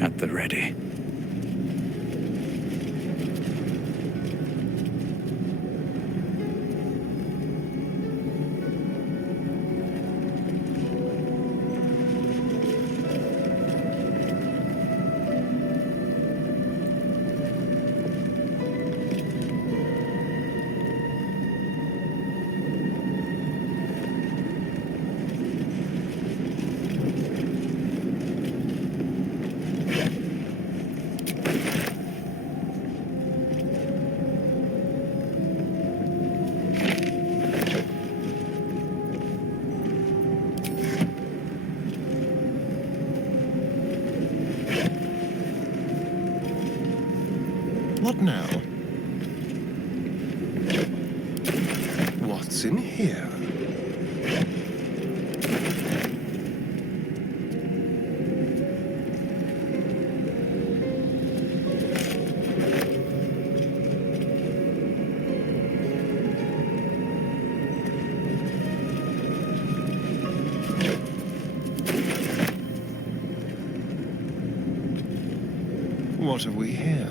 At the ready. What now? What's in here? What have we here?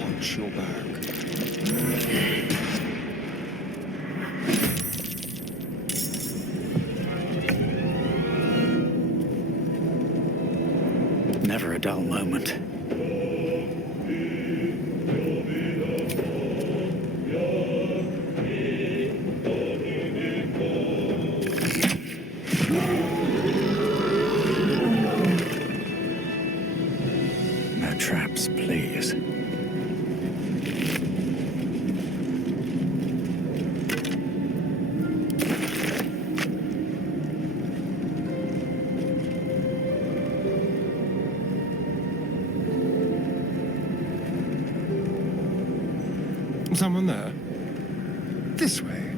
Watch your back. Never a dull moment. No traps, please. Someone there? This way.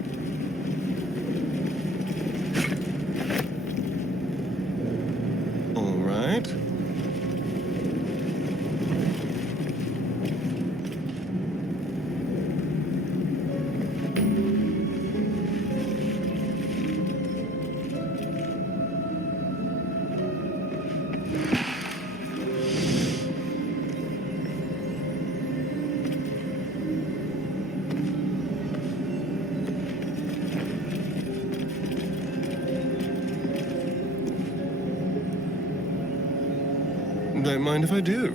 All right. Don't mind if I do.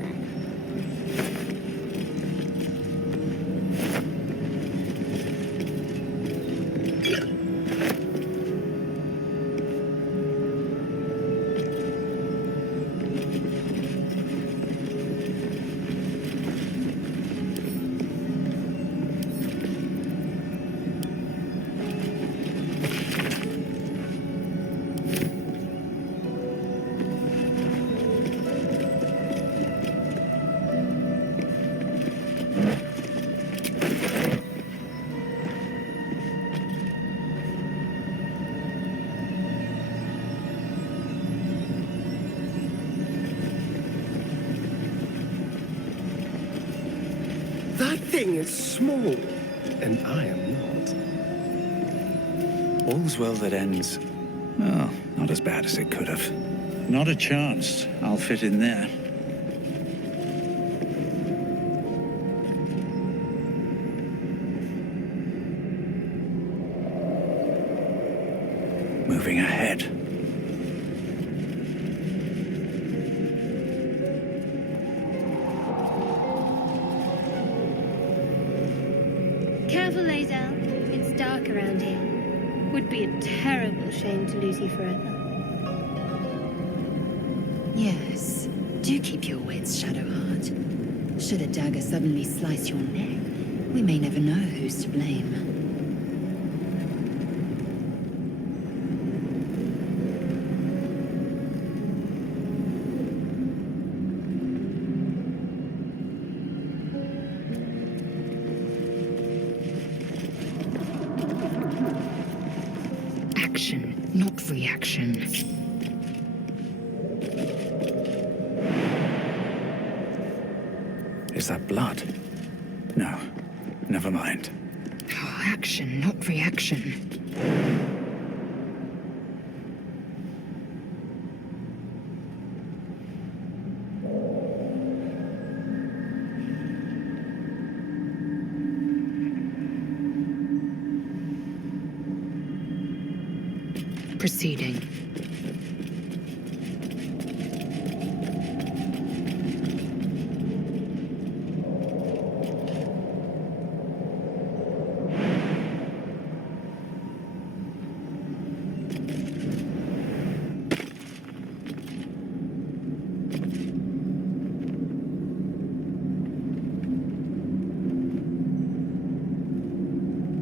That thing is small, and I am not. All's well that ends. Oh, not as bad as it could have. Not a chance. I'll fit in there. Moving ahead. Careful, Lae'zel. It's dark around here. Would be a terrible shame to lose you forever. Yes. Do keep your wits, Shadowheart. Should a dagger suddenly slice your neck, we may never know who's to blame. Action, not reaction. Is that blood? No. Never mind. Oh, action, not reaction. Proceeding.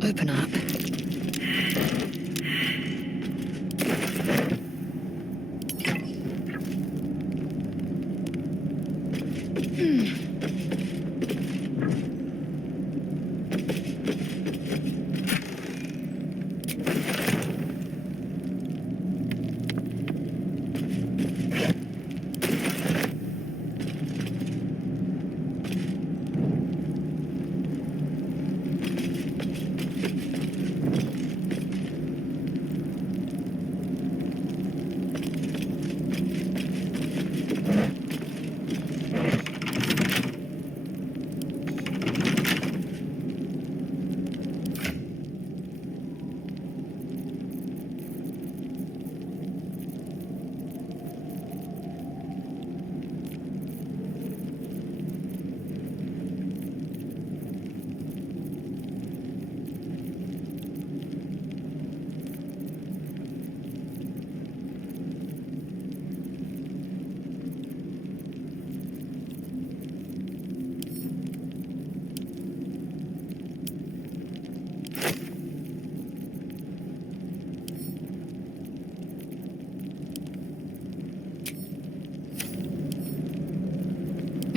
Open up.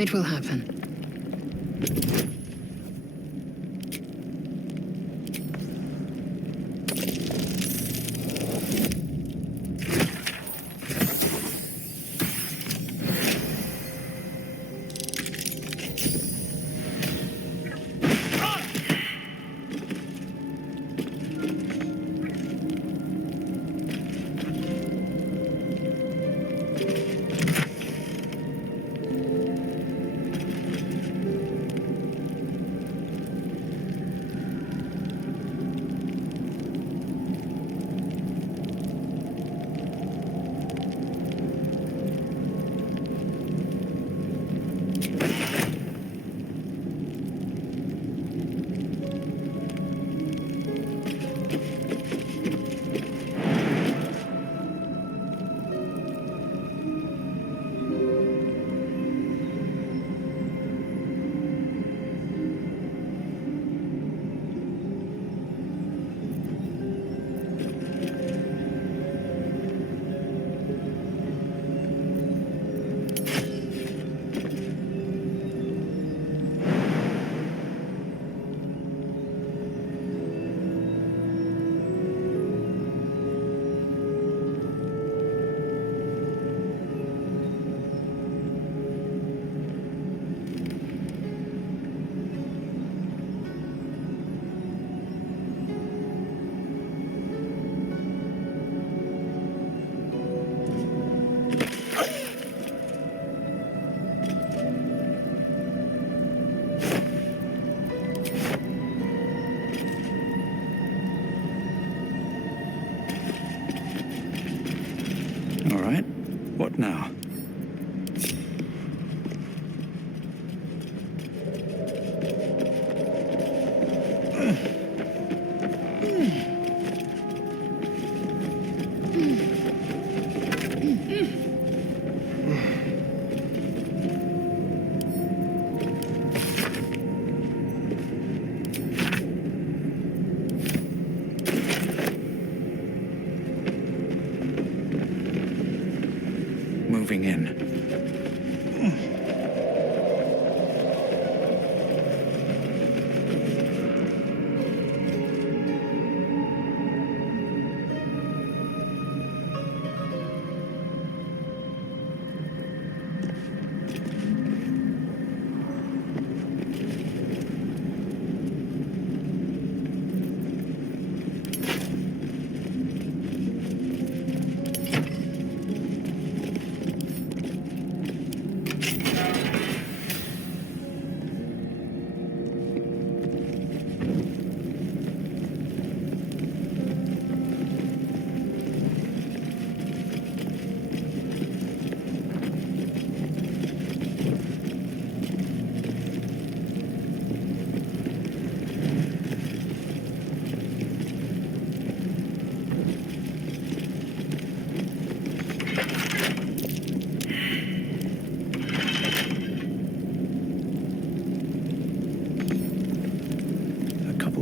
It will happen.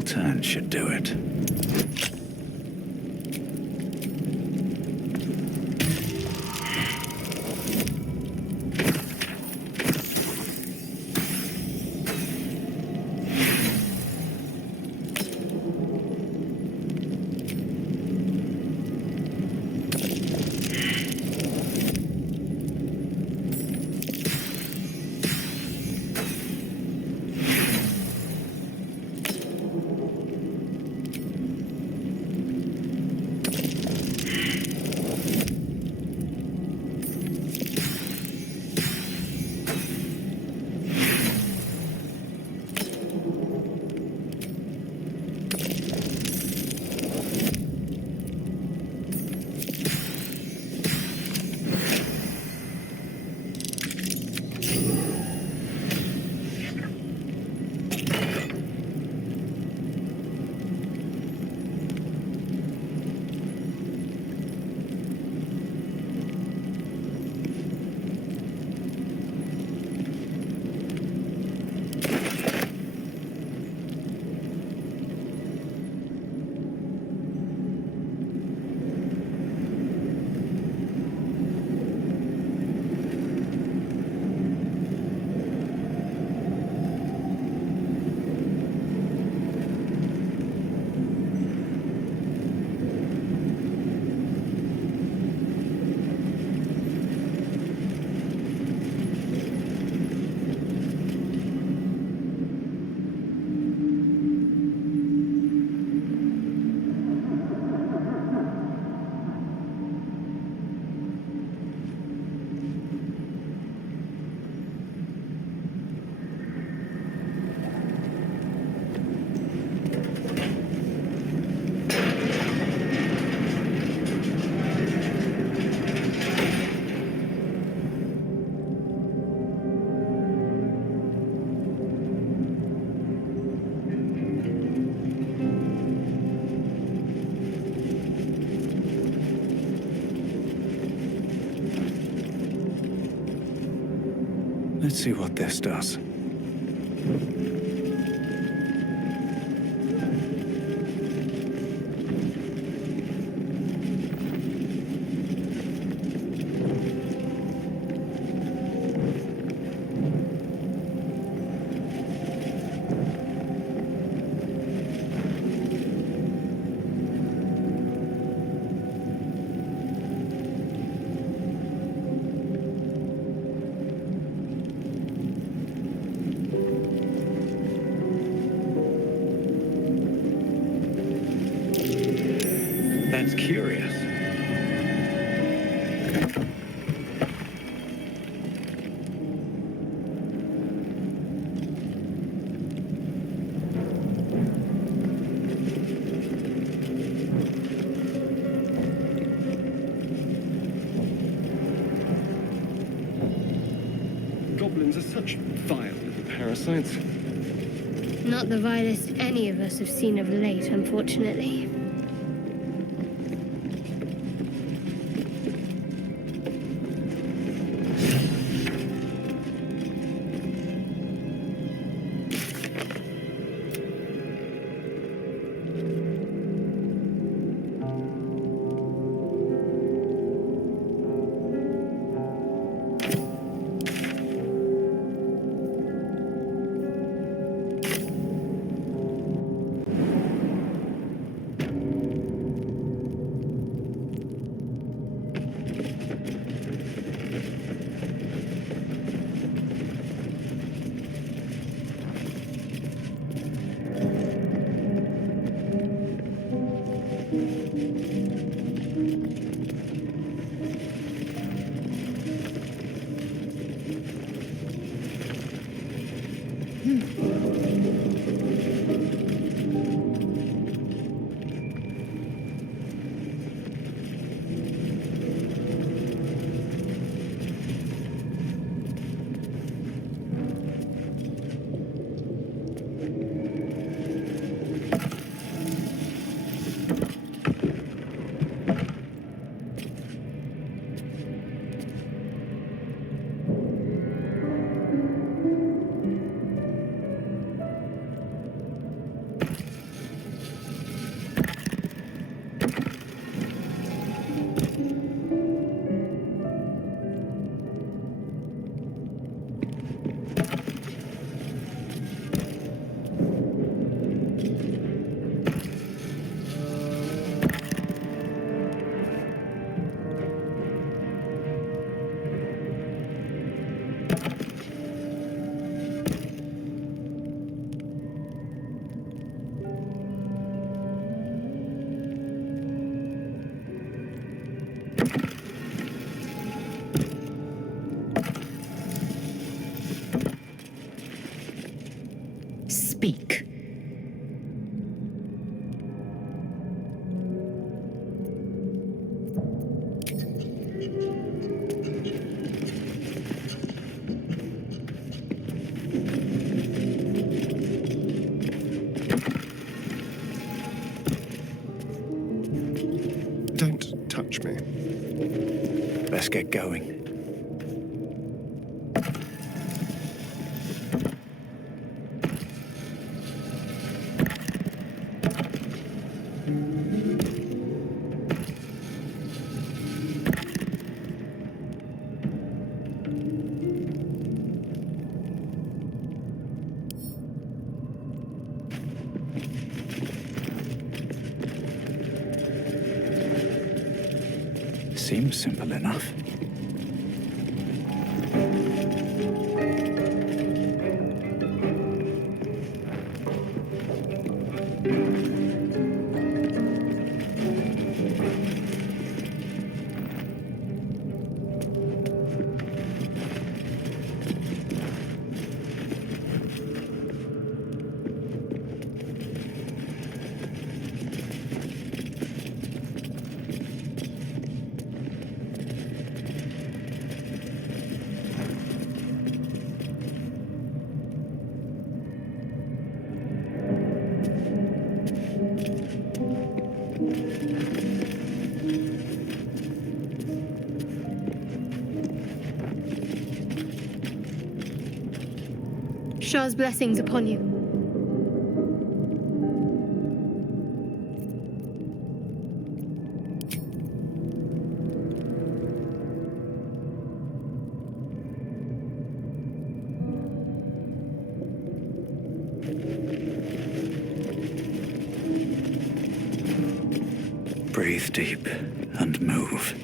turn should do it. Let's see what this does. That's curious. Goblins are such vile little parasites. Not the vilest any of us have seen of late, unfortunately. Speak. Don't touch me. Let's get going. Seems simple enough. Shah's blessings upon you. Breathe deep and move.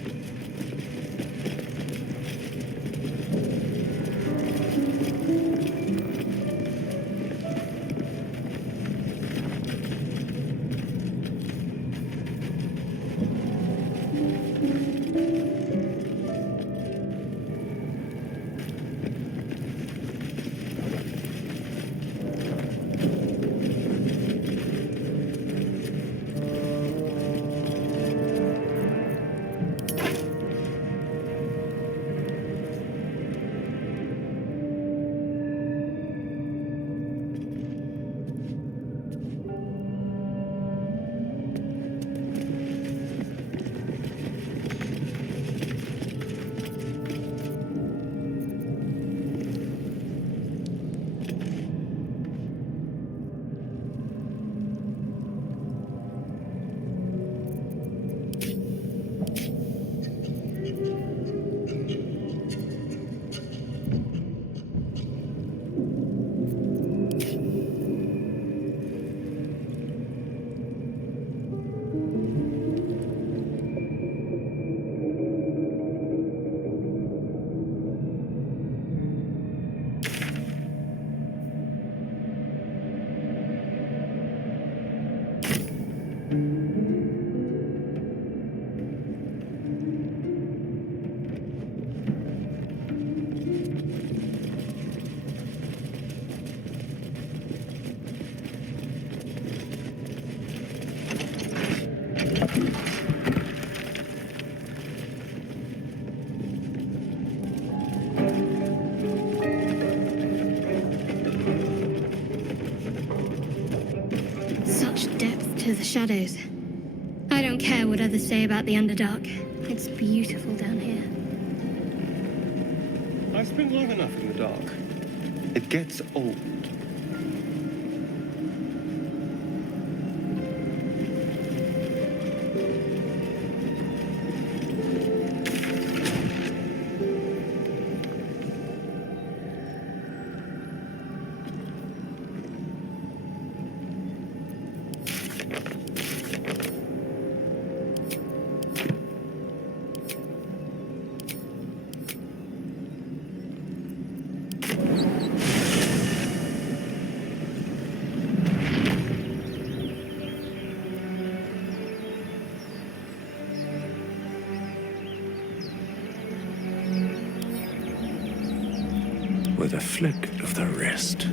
Such depth to the shadows. I don't care what others say about the Underdark. It's beautiful down here. I've spent long enough in the dark. It gets old. with a flick of the wrist.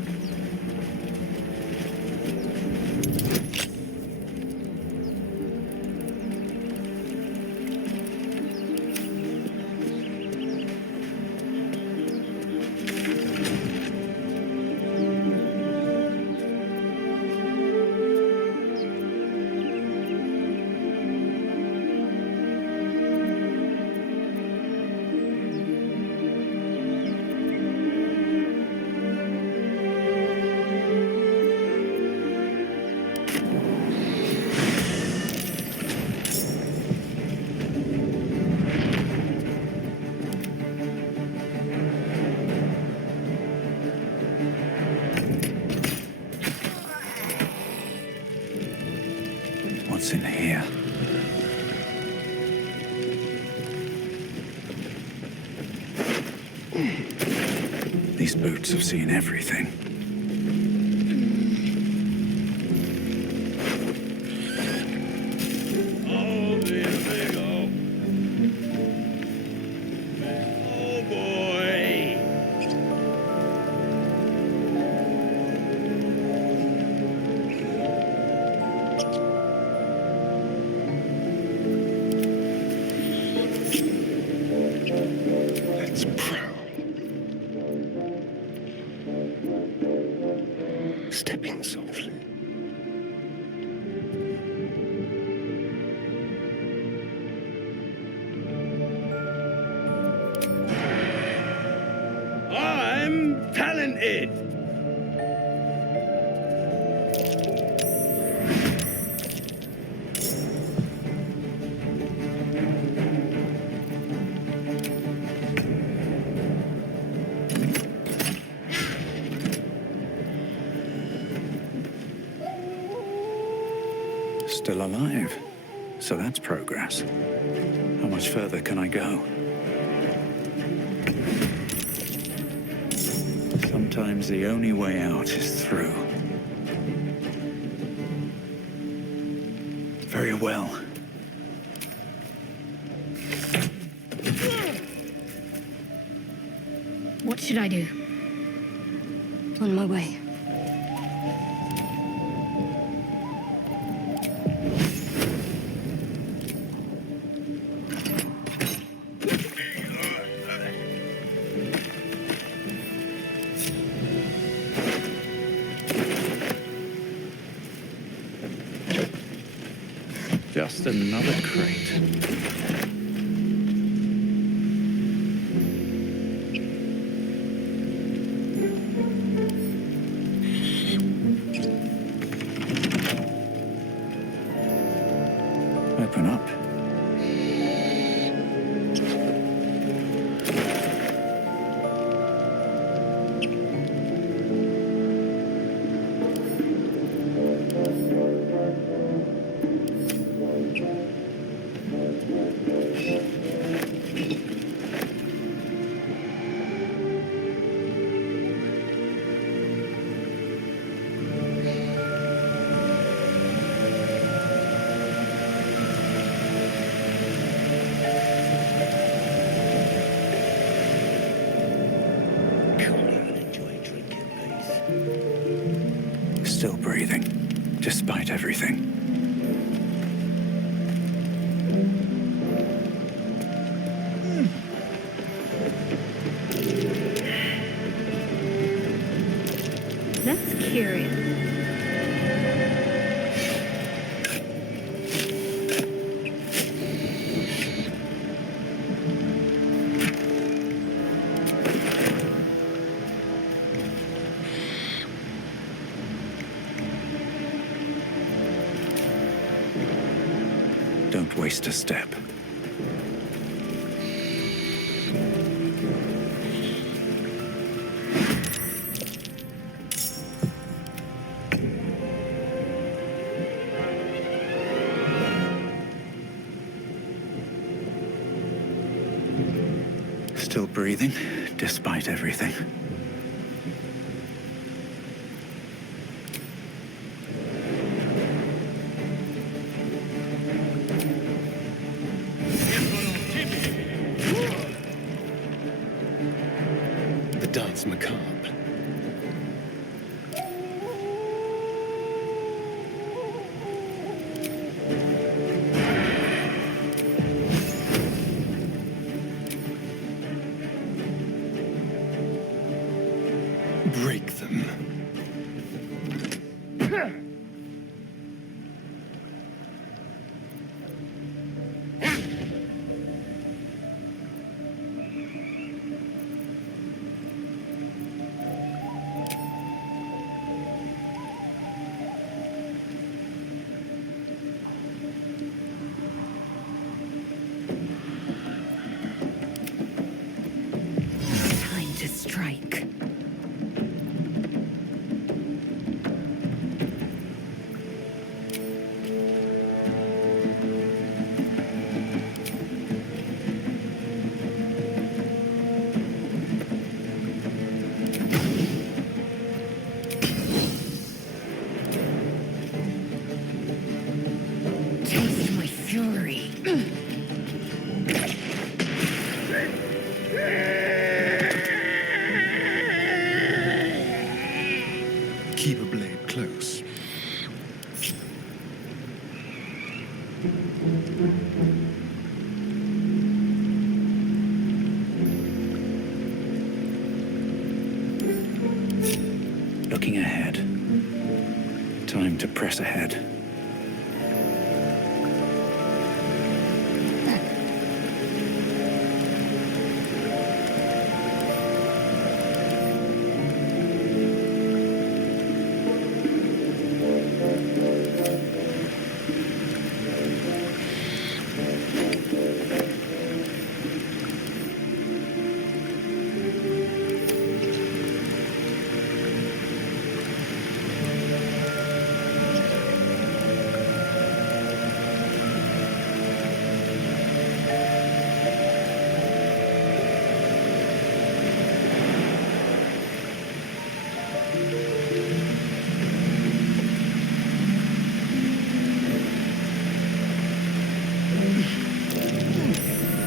What's in here? These boots have seen everything. Oh, there they go. Oh, boy. Let's prowl. Stepping softly. I'm talented. Still alive. So that's progress. How much further can I go? Sometimes the only way out is through. Very well. What should I do? On my way. Just another crate. Open up. Still breathing, despite everything. That's curious. Don't waste a step. Still breathing, despite everything. The dance It's macabre. Break them. Time to strike. Taste my fury. Keep a blade close. Looking ahead. Time to press ahead.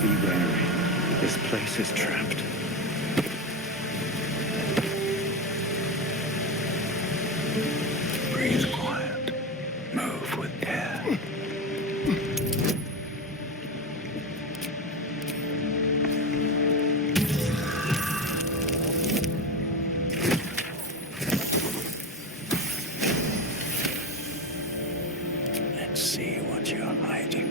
Be wary. This place is trapped. Breathe quiet. Move with care. Let's see what you're hiding.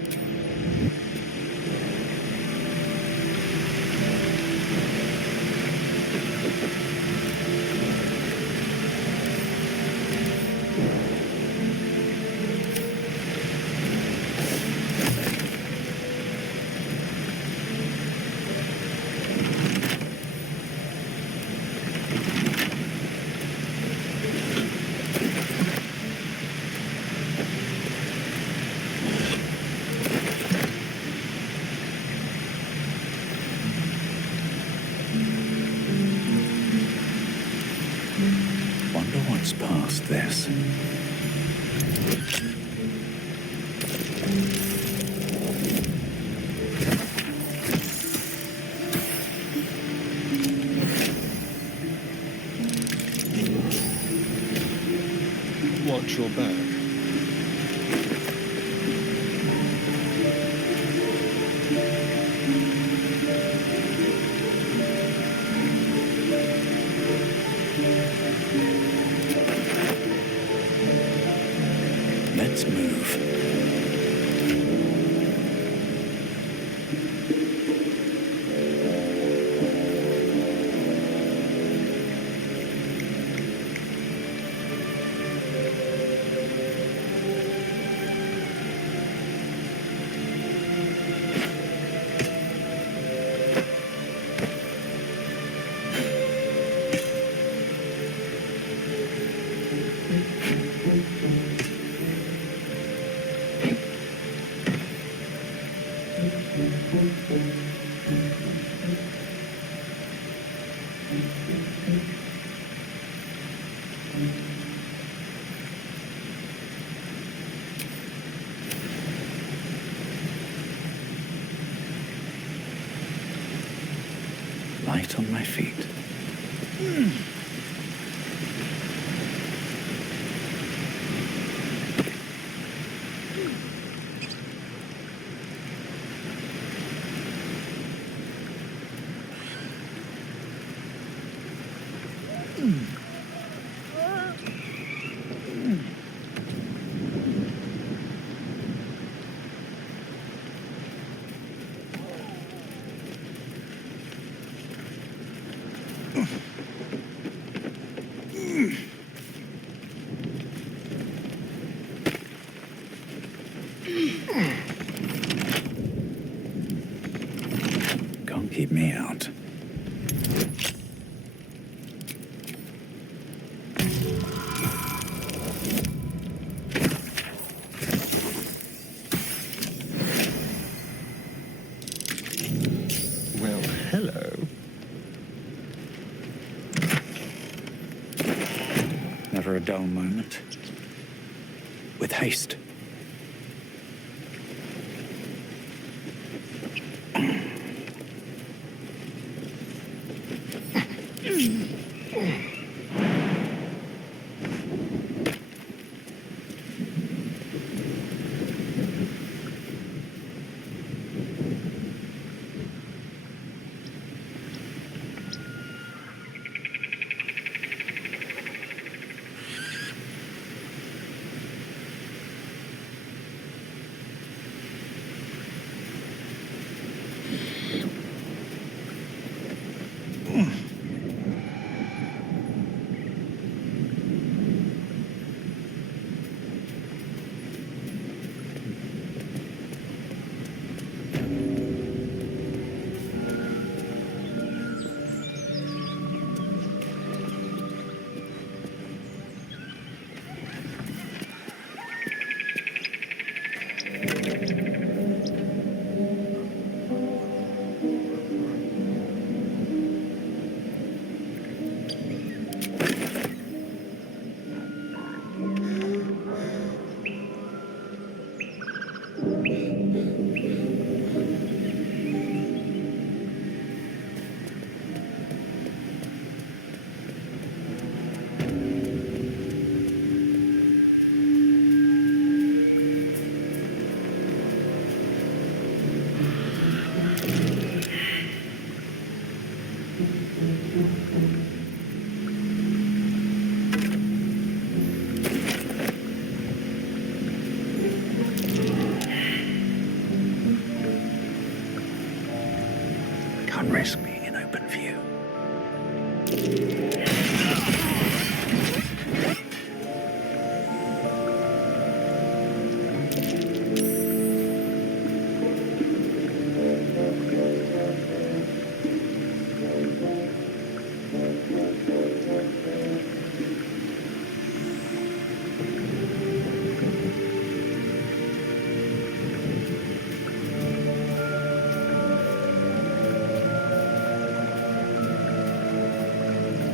Wonder what's past this. Watch your back. Let's move. Light on my feet. Can't keep me out. Well, hello. Never a dull moment. With haste. Can't risk being in open view.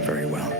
Very well.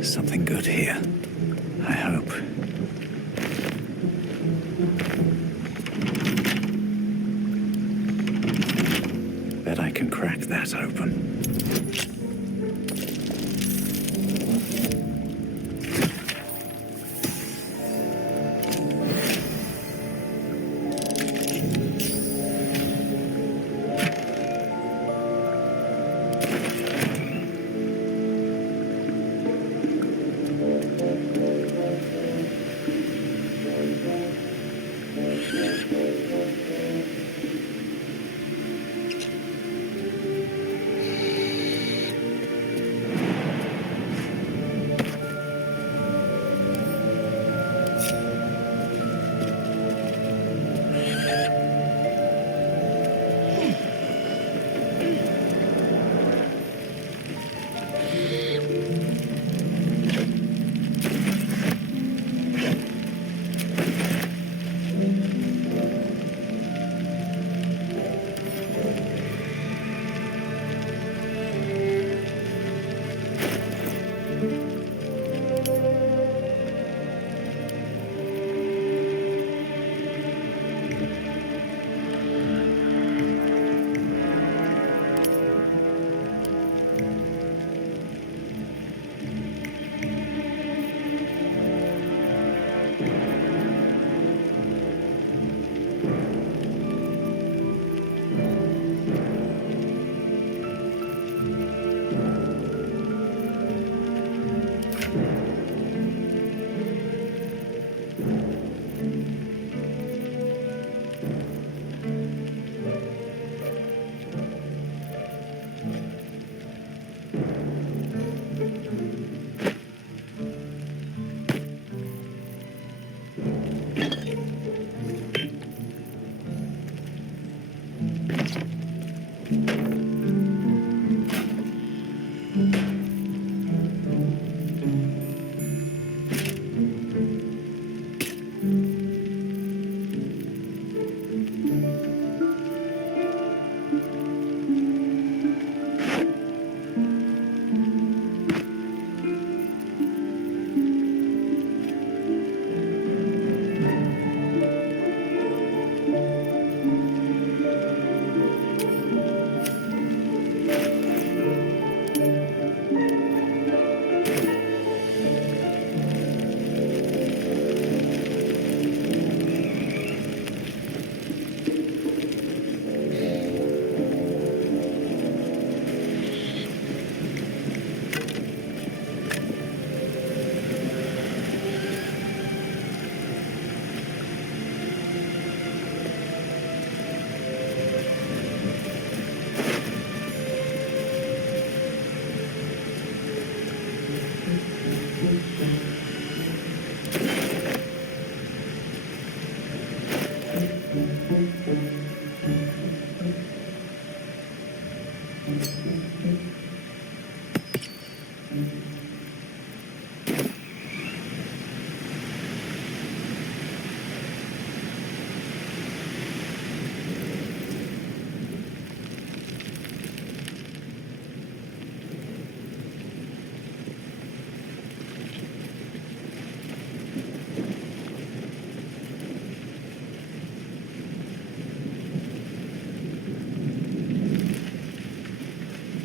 Something good here. I hope. Bet I can crack that open.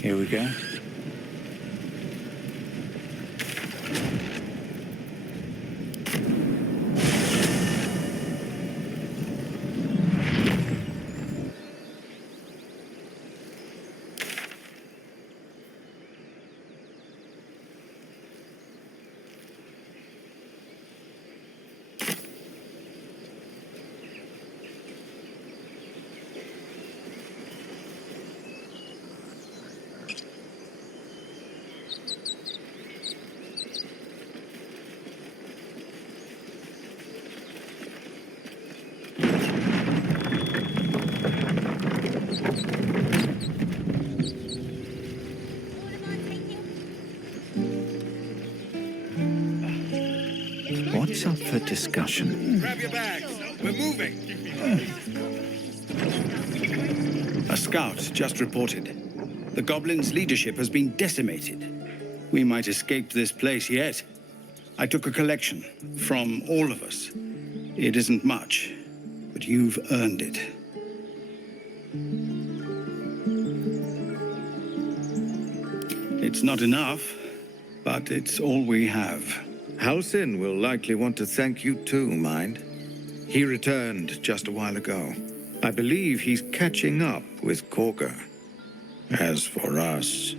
Here we go. What's up for discussion? Grab your bags. We're moving. A scout just reported. The goblins' leadership has been decimated. We might escape this place yet. I took a collection from all of us. It isn't much, but you've earned it. It's not enough, but it's all we have. Halsin will likely want to thank you too, mind. He returned just a while ago. I believe he's catching up with Corker. As for us...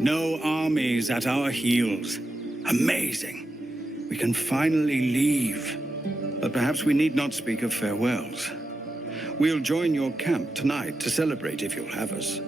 No armies at our heels. Amazing. We can finally leave. But perhaps we need not speak of farewells. We'll join your camp tonight to celebrate if you'll have us.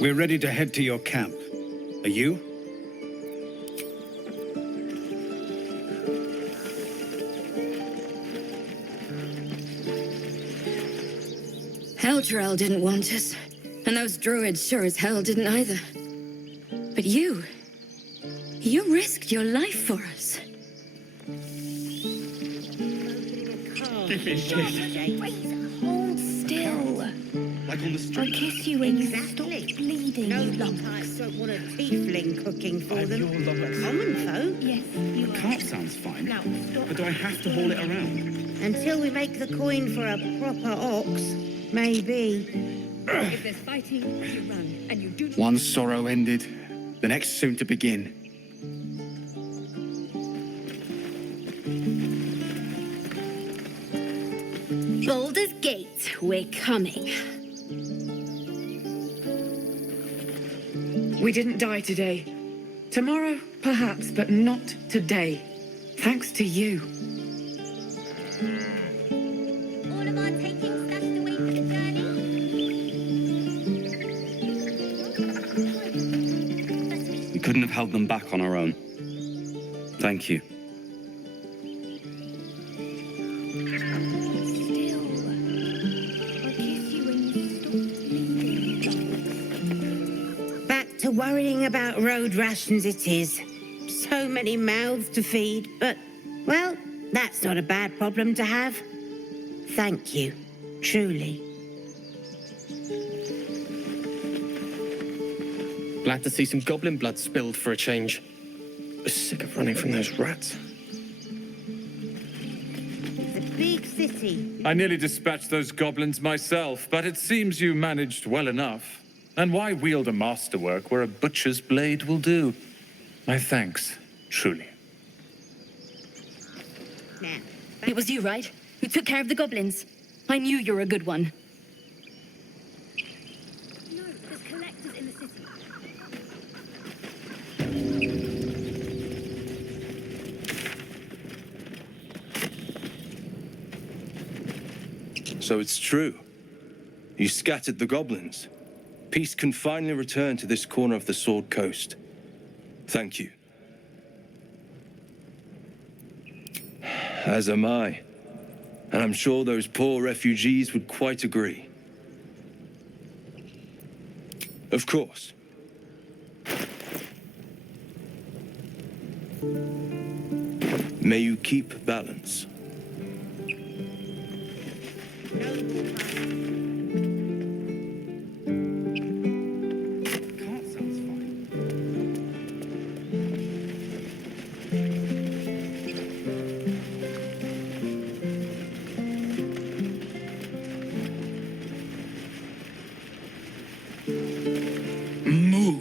We're ready to head to your camp. Are you? Eldrell didn't want us, and those druids sure as hell didn't either. But you risked your life for us. Hold still. Like on the street. I'll kiss you when you stop bleeding, No you lump. types don't want a tiefling cooking for them. Your lummox. Common folk. Yes, you The are. cart sounds fine. Now, stop. But do I have to haul it around? Until we make the coin for a proper ox, maybe. If there's fighting, you run, and you do not... One sorrow ended, the next soon to begin. Baldur's Gate, we're coming. We didn't die today. Tomorrow, perhaps, but not today. Thanks to you. All of our taking stashed away for the journey? We couldn't have held them back on our own. Thank you. Still, I'll kiss you when you stop bleeding. Back to worrying about road rations it is. So many mouths to feed, but, well, that's not a bad problem to have. Thank you, truly. Glad to see some goblin blood spilled for a change. Sick of running from those rats. It's a big city. I nearly dispatched those goblins myself, but it seems you managed well enough. And why wield a masterwork where a butcher's blade will do? My thanks, truly. Now, It was you, right? Who took care of the goblins? I knew you were a good one. No, there's collectors in the city. So it's true. You scattered the goblins. Peace can finally return to this corner of the Sword Coast. Thank you. As am I. And I'm sure those poor refugees would quite agree. Of course. May you keep balance. Cart sounds fine. Moo.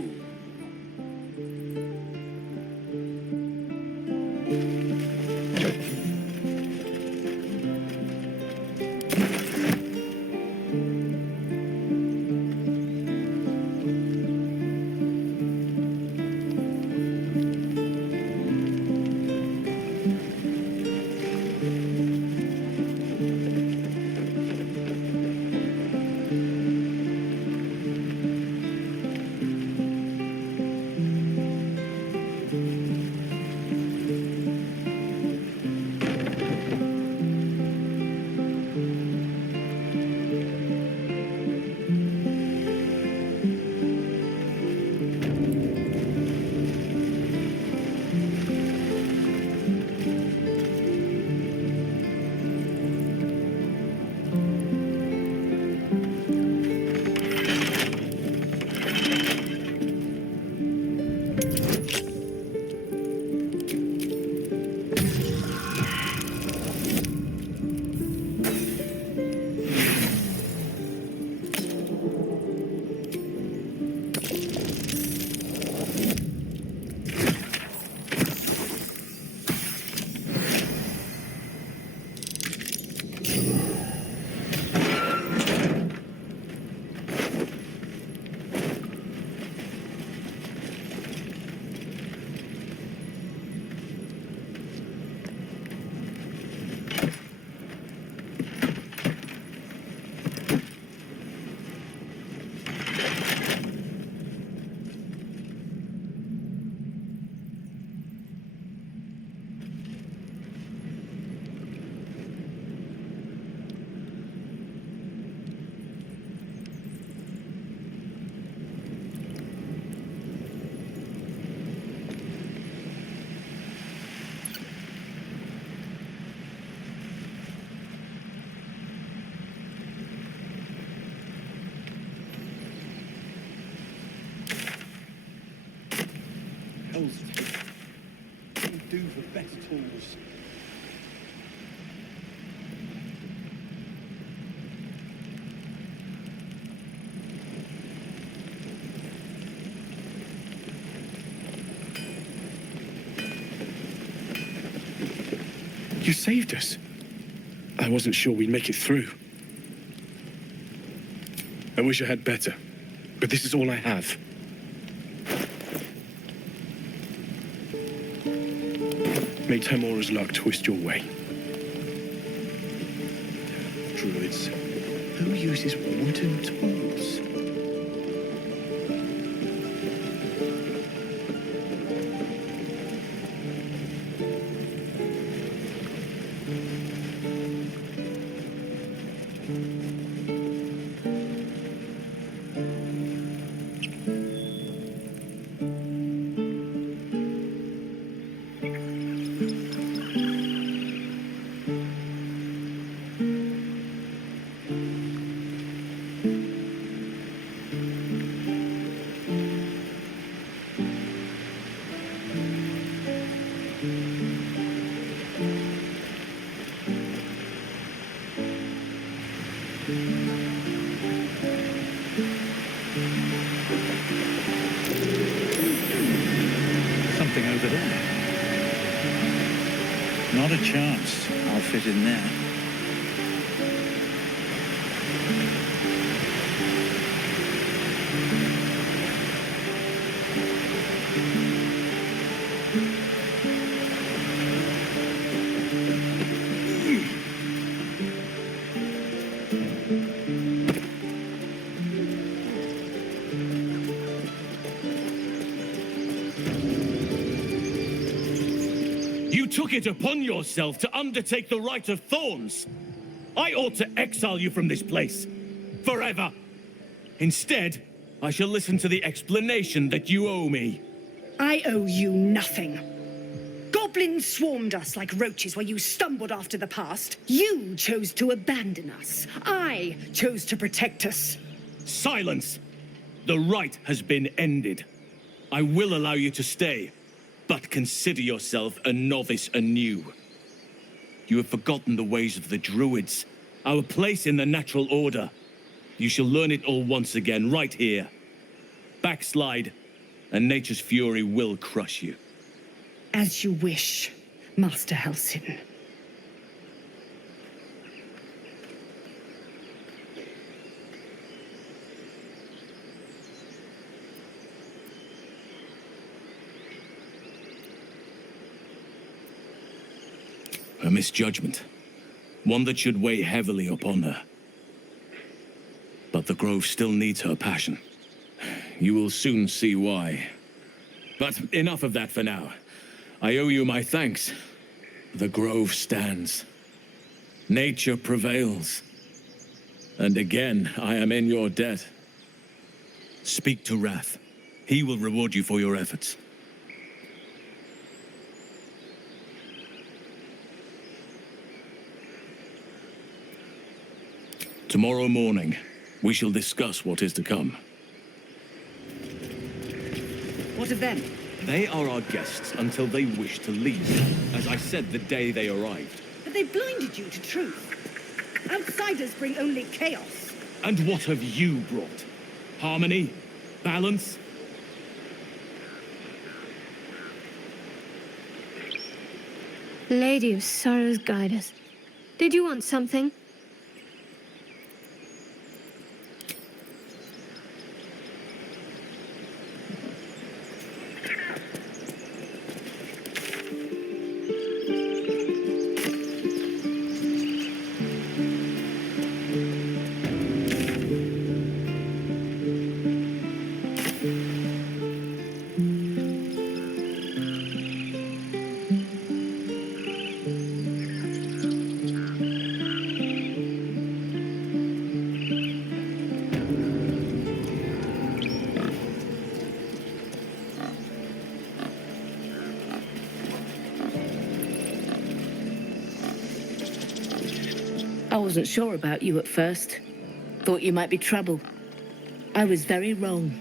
Hell's teeth. What do you do for better tools? You saved us. I wasn't sure we'd make it through. I wish I had better, but this is all I have. May Tamora's luck twist your way. Druids. Who uses wooden tools? Something over there. Not a chance. I'll fit in there. You took it upon yourself to undertake the Rite of Thorns. I ought to exile you from this place. Forever. Instead, I shall listen to the explanation that you owe me. I owe you nothing. Goblins swarmed us like roaches while you stumbled after the past. You chose to abandon us. I chose to protect us. Silence! The rite has been ended. I will allow you to stay, but consider yourself a novice anew. You have forgotten the ways of the Druids, our place in the natural order. You shall learn it all once again, right here. Backslide, and nature's fury will crush you. As you wish, Master Halsin. A misjudgment. One that should weigh heavily upon her. But the Grove still needs her passion. You will soon see why. But enough of that for now. I owe you my thanks. The Grove stands. Nature prevails. And again, I am in your debt. Speak to Wrath. He will reward you for your efforts. Tomorrow morning, we shall discuss what is to come. What of them? They are our guests until they wish to leave, as I said the day they arrived. But they blinded you to truth. Outsiders bring only chaos. And what have you brought? Harmony? Balance? Lady of Sorrows, guide us. Did you want something? I wasn't sure about you at first. Thought you might be trouble. I was very wrong.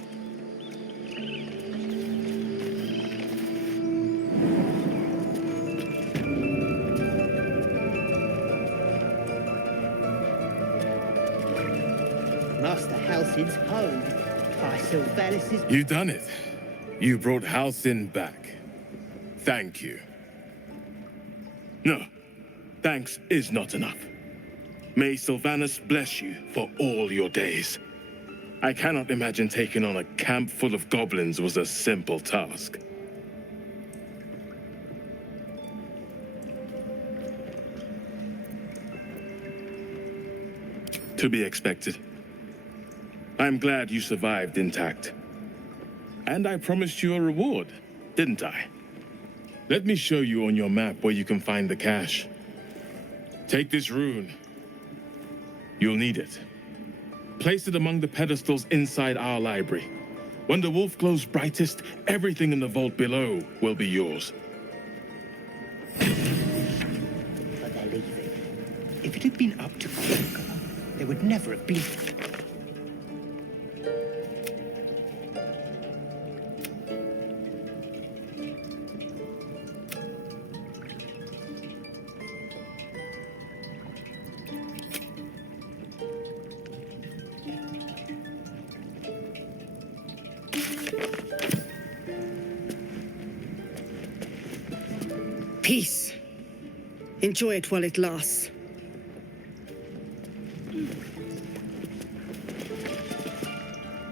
Master Halsin's home. I saw Valis's... You done it. You brought Halsin back. Thank you. No, Thanks is not enough. May Sylvanus bless you for all your days. I cannot imagine taking on a camp full of goblins was a simple task. To be expected. I'm glad you survived intact. And I promised you a reward, didn't I? Let me show you on your map where you can find the cache. Take this rune. You'll need it. Place it among the pedestals inside our library. When the wolf glows brightest, everything in the vault below will be yours. But they're leaving. If it had been up to Corker, they would never have been. Peace. Enjoy it while it lasts.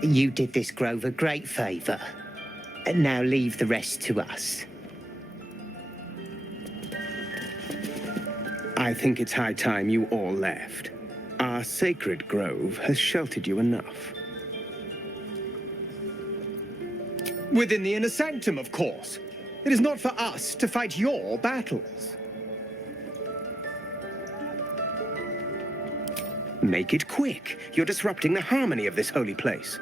You did this grove a great favor. And now leave the rest to us. I think it's high time you all left. Our sacred grove has sheltered you enough. Within the inner sanctum, of course. It is not for us to fight your battles. Make it quick. You're disrupting the harmony of this holy place.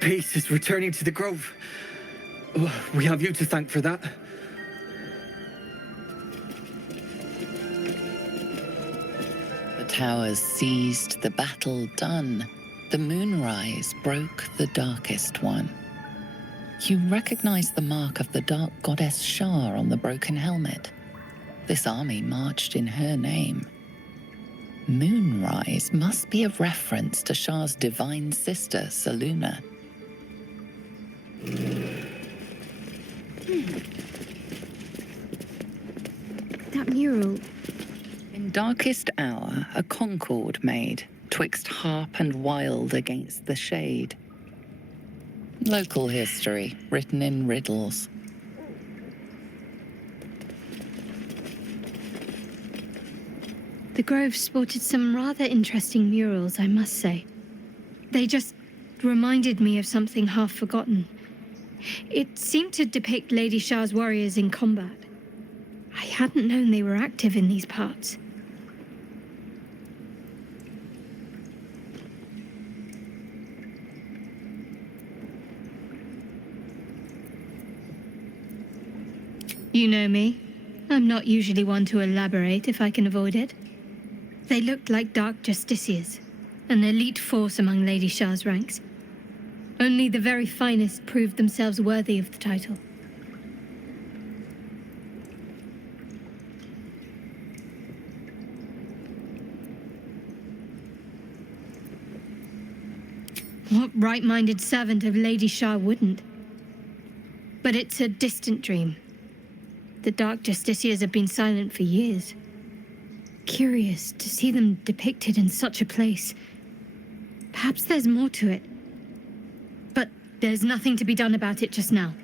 Peace is returning to the grove. We have you to thank for that. The towers seized, the battle done. The moonrise broke the darkest one. You recognize the mark of the dark goddess Shar on the broken helmet. This army marched in her name. Moonrise must be a reference to Shar's divine sister, Saluna. That mural. In darkest hour, a concord made, twixt harp and wild against the shade. Local history, written in riddles. The grove sported some rather interesting murals, I must say. They just reminded me of something half forgotten. It seemed to depict Lady Shar's warriors in combat. I hadn't known they were active in these parts. You know me. I'm not usually one to elaborate if I can avoid it. They looked like dark justiciars, an elite force among Lady Shar's ranks. Only the very finest proved themselves worthy of the title. What right-minded servant of Lady Shar wouldn't? But it's a distant dream. The Dark Justiciars have been silent for years. Curious to see them depicted in such a place. Perhaps there's more to it. But there's nothing to be done about it just now.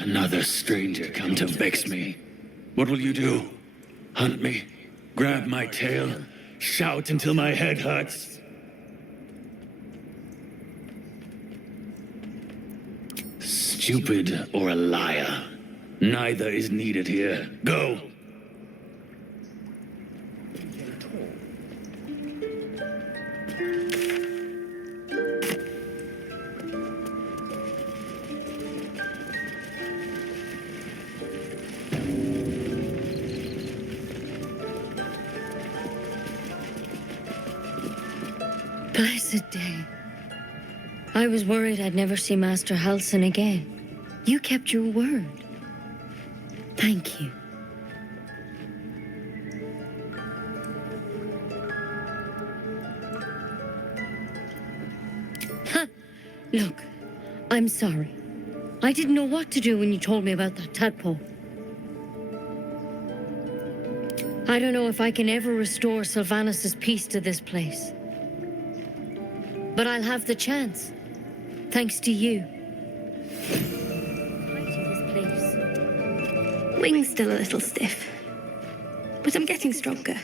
Another stranger come to vex me. What will you do? Hunt me? Grab my tail? Shout until my head hurts? Stupid or a liar? Neither is needed here. Go! Blessed day. I was worried I'd never see Master Halsin again. You kept your word. Thank you. Ha! Look, I'm sorry. I didn't know what to do when you told me about that tadpole. I don't know if I can ever restore Sylvanus' peace to this place. But I'll have the chance. Thanks to you. Wing's still a little stiff, but I'm getting stronger.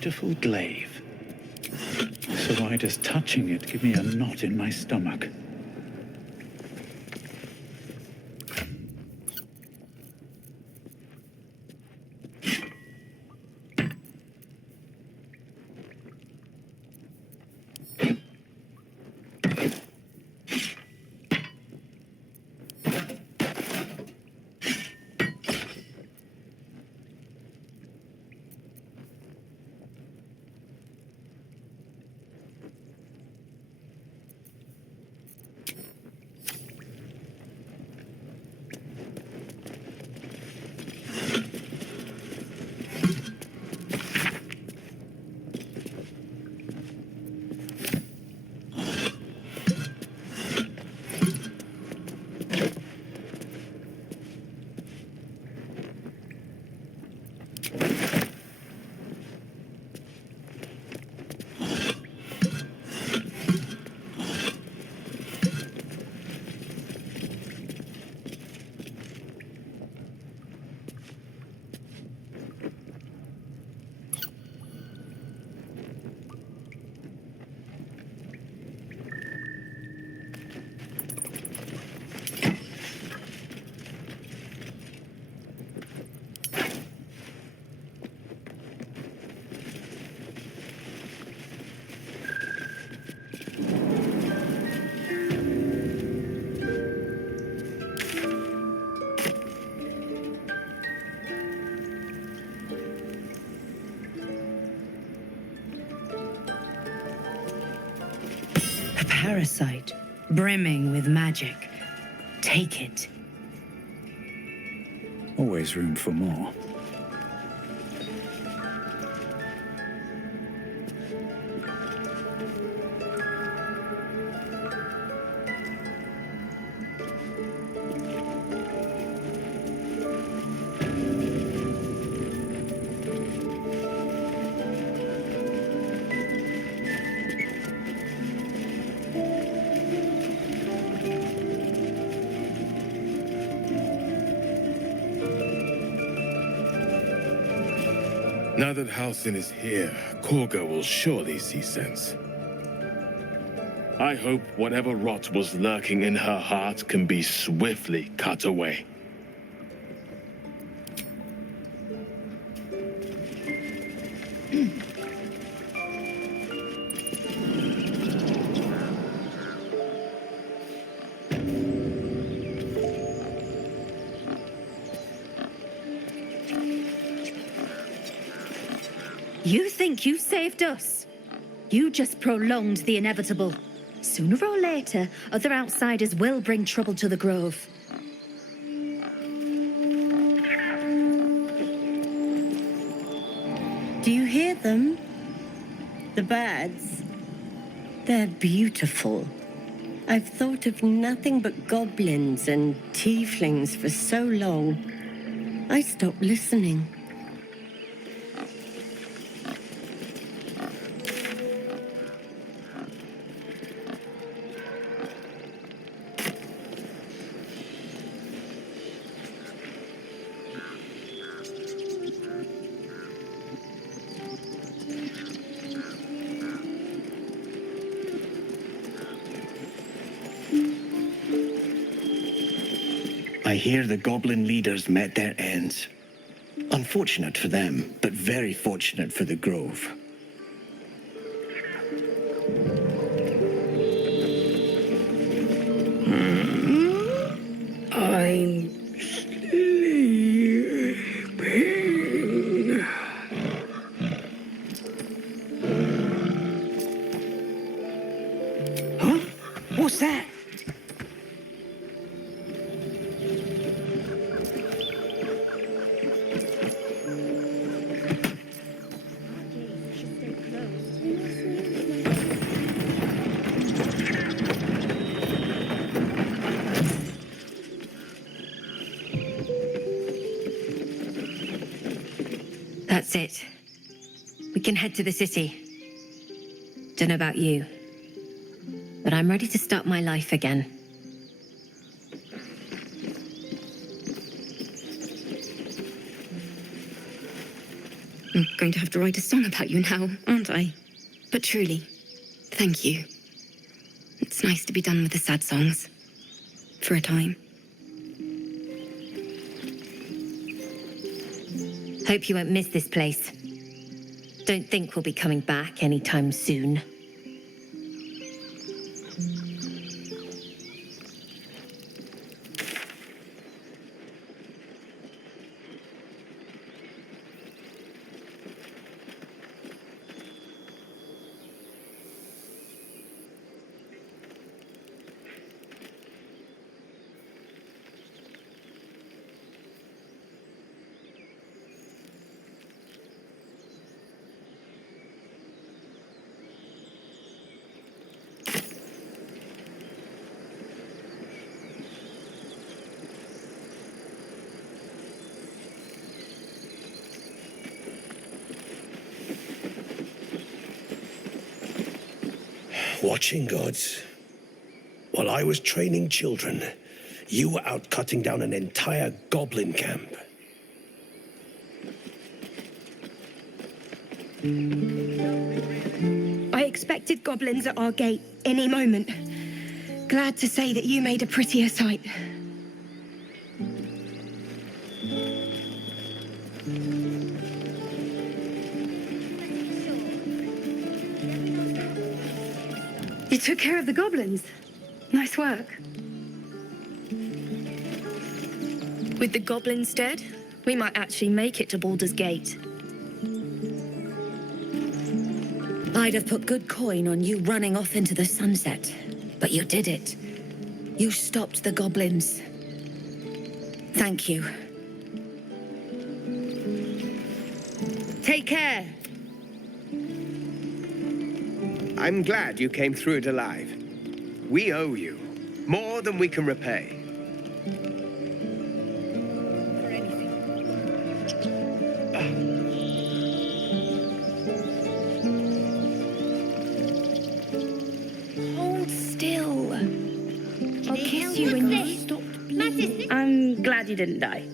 Beautiful glaive. So why does touching it give me a knot in my stomach? parasite, brimming with magic. Take it. Always room for more. Now that Halsin is here, Korga will surely see sense. I hope whatever rot was lurking in her heart can be swiftly cut away. You think you saved us? You just prolonged the inevitable. Sooner or later, other outsiders will bring trouble to the Grove. Do you hear them? The birds. They're beautiful. I've thought of nothing but goblins and tieflings for so long. I stopped listening. I hear the goblin leaders met their ends. Unfortunate for them, but very fortunate for the Grove. I'm sleeping. Huh? What's that? That's it. We can head to the city. Don't know about you, but I'm ready to start my life again. I'm going to have to write a song about you now, aren't I? But truly, thank you. It's nice to be done with the sad songs. For a time. Hope you won't miss this place. Don't think we'll be coming back anytime soon. Watching gods. While I was training children, you were out cutting down an entire goblin camp. I expected goblins at our gate any moment. Glad to say that you made a prettier sight. You took care of the goblins. Nice work. With the goblins dead, we might actually make it to Baldur's Gate. I'd have put good coin on you running off into the sunset. But you did it. You stopped the goblins. Thank you. Take care. I'm glad you came through it alive. We owe you more than we can repay. Hold still. I'll kiss you when you stop bleeding. I'm glad you didn't die.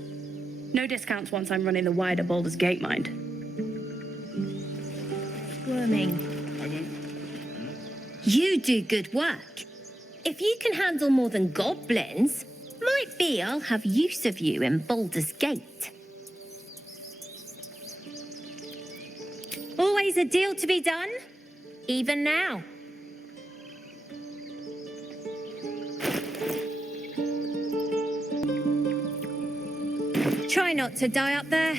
No discounts once I'm running the wider Baldur's Gate mind. Squirming. You do good work. If you can handle more than goblins, might be I'll have use of you in Baldur's Gate. Always a deal to be done, even now. Try not to die up there.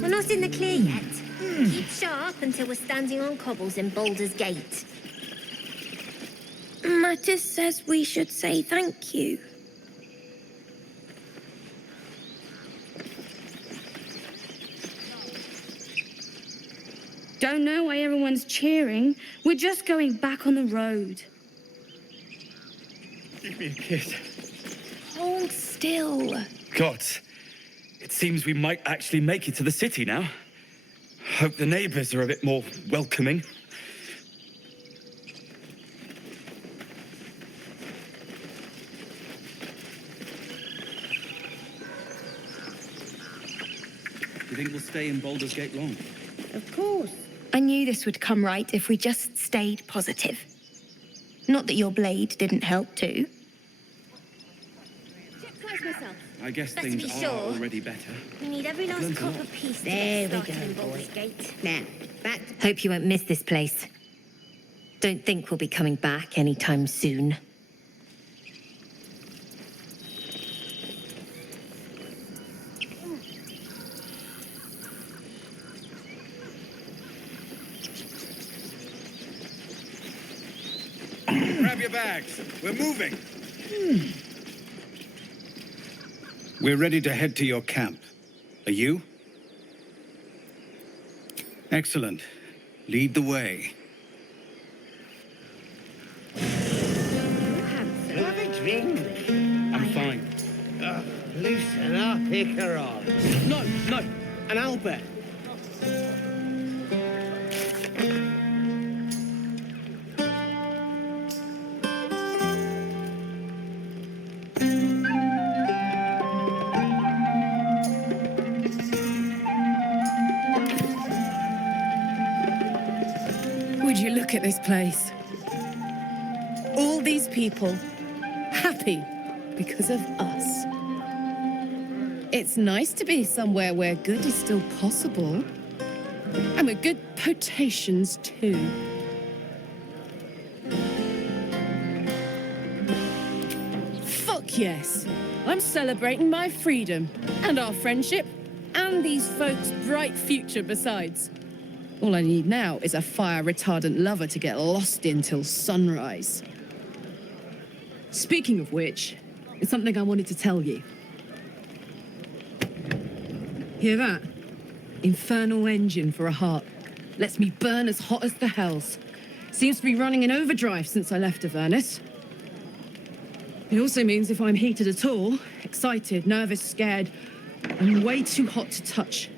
We're not in the clear yet. Keep sharp until we're standing on cobbles in Baldur's Gate. Mattis says we should say thank you. Don't know why everyone's cheering. We're just going back on the road. Give me a kiss. Hold still. God, it seems we might actually make it to the city now. Hope the neighbors are a bit more welcoming. Do you think we'll stay in Baldur's Gate long? Of course. I knew this would come right if we just stayed positive. Not that your blade didn't help too. Check myself. I guess Best things be are sure. already better. We need every last Learned a copper lot. piece to There get we started go, in Baldur's boy. Gate. Now, back. Hope you won't miss this place. Don't think we'll be coming back anytime soon. Grab your bags. We're moving. We're ready to head to your camp. Are you? Excellent. Lead the way. Have a drink. I'm fine. Loosen up, Icaron. No, And Albert. Would you look at this place? All these people happy because of us. It's nice to be somewhere where good is still possible. And with good potations, too. Fuck yes. I'm celebrating my freedom and our friendship and these folks' bright future besides. All I need now is a fire-retardant lover to get lost in till sunrise. Speaking of which, it's something I wanted to tell you. Hear that? Infernal engine for a heart. Lets me burn as hot as the hells. Seems to be running in overdrive since I left Avernus. It also means if I'm heated at all, excited, nervous, scared, I'm way too hot to touch.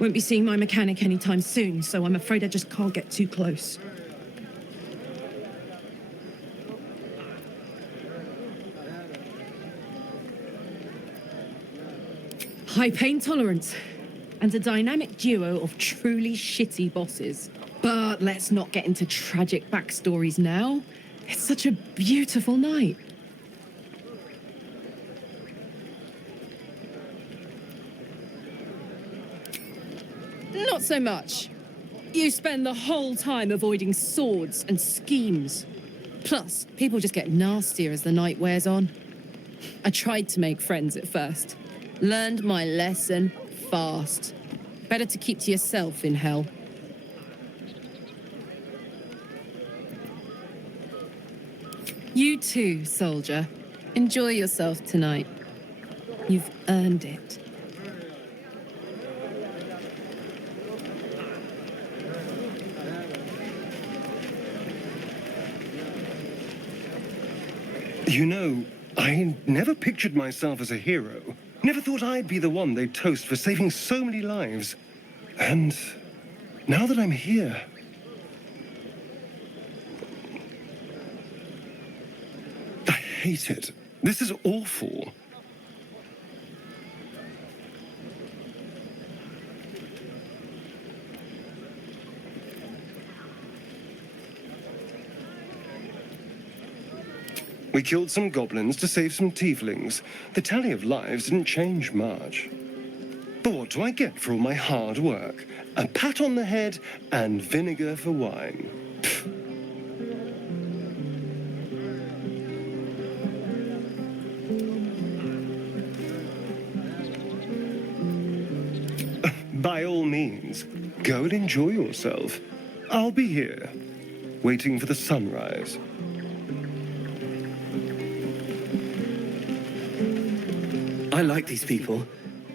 Won't be seeing my mechanic anytime soon, so I'm afraid I just can't get too close. High pain tolerance, and a dynamic duo of truly shitty bosses. But let's not get into tragic backstories now. It's such a beautiful night. Not so much. You spend the whole time avoiding swords and schemes. Plus, people just get nastier as the night wears on. I tried to make friends at first. Learned my lesson fast. Better to keep to yourself in hell. You too, soldier. Enjoy yourself tonight. You've earned it. You know, I never pictured myself as a hero. Never thought I'd be the one they'd toast for saving so many lives. And now that I'm here... I hate it. This is awful. We killed some goblins to save some tieflings. The tally of lives didn't change much. But what do I get for all my hard work? A pat on the head and vinegar for wine. By all means, go and enjoy yourself. I'll be here, waiting for the sunrise. I like these people.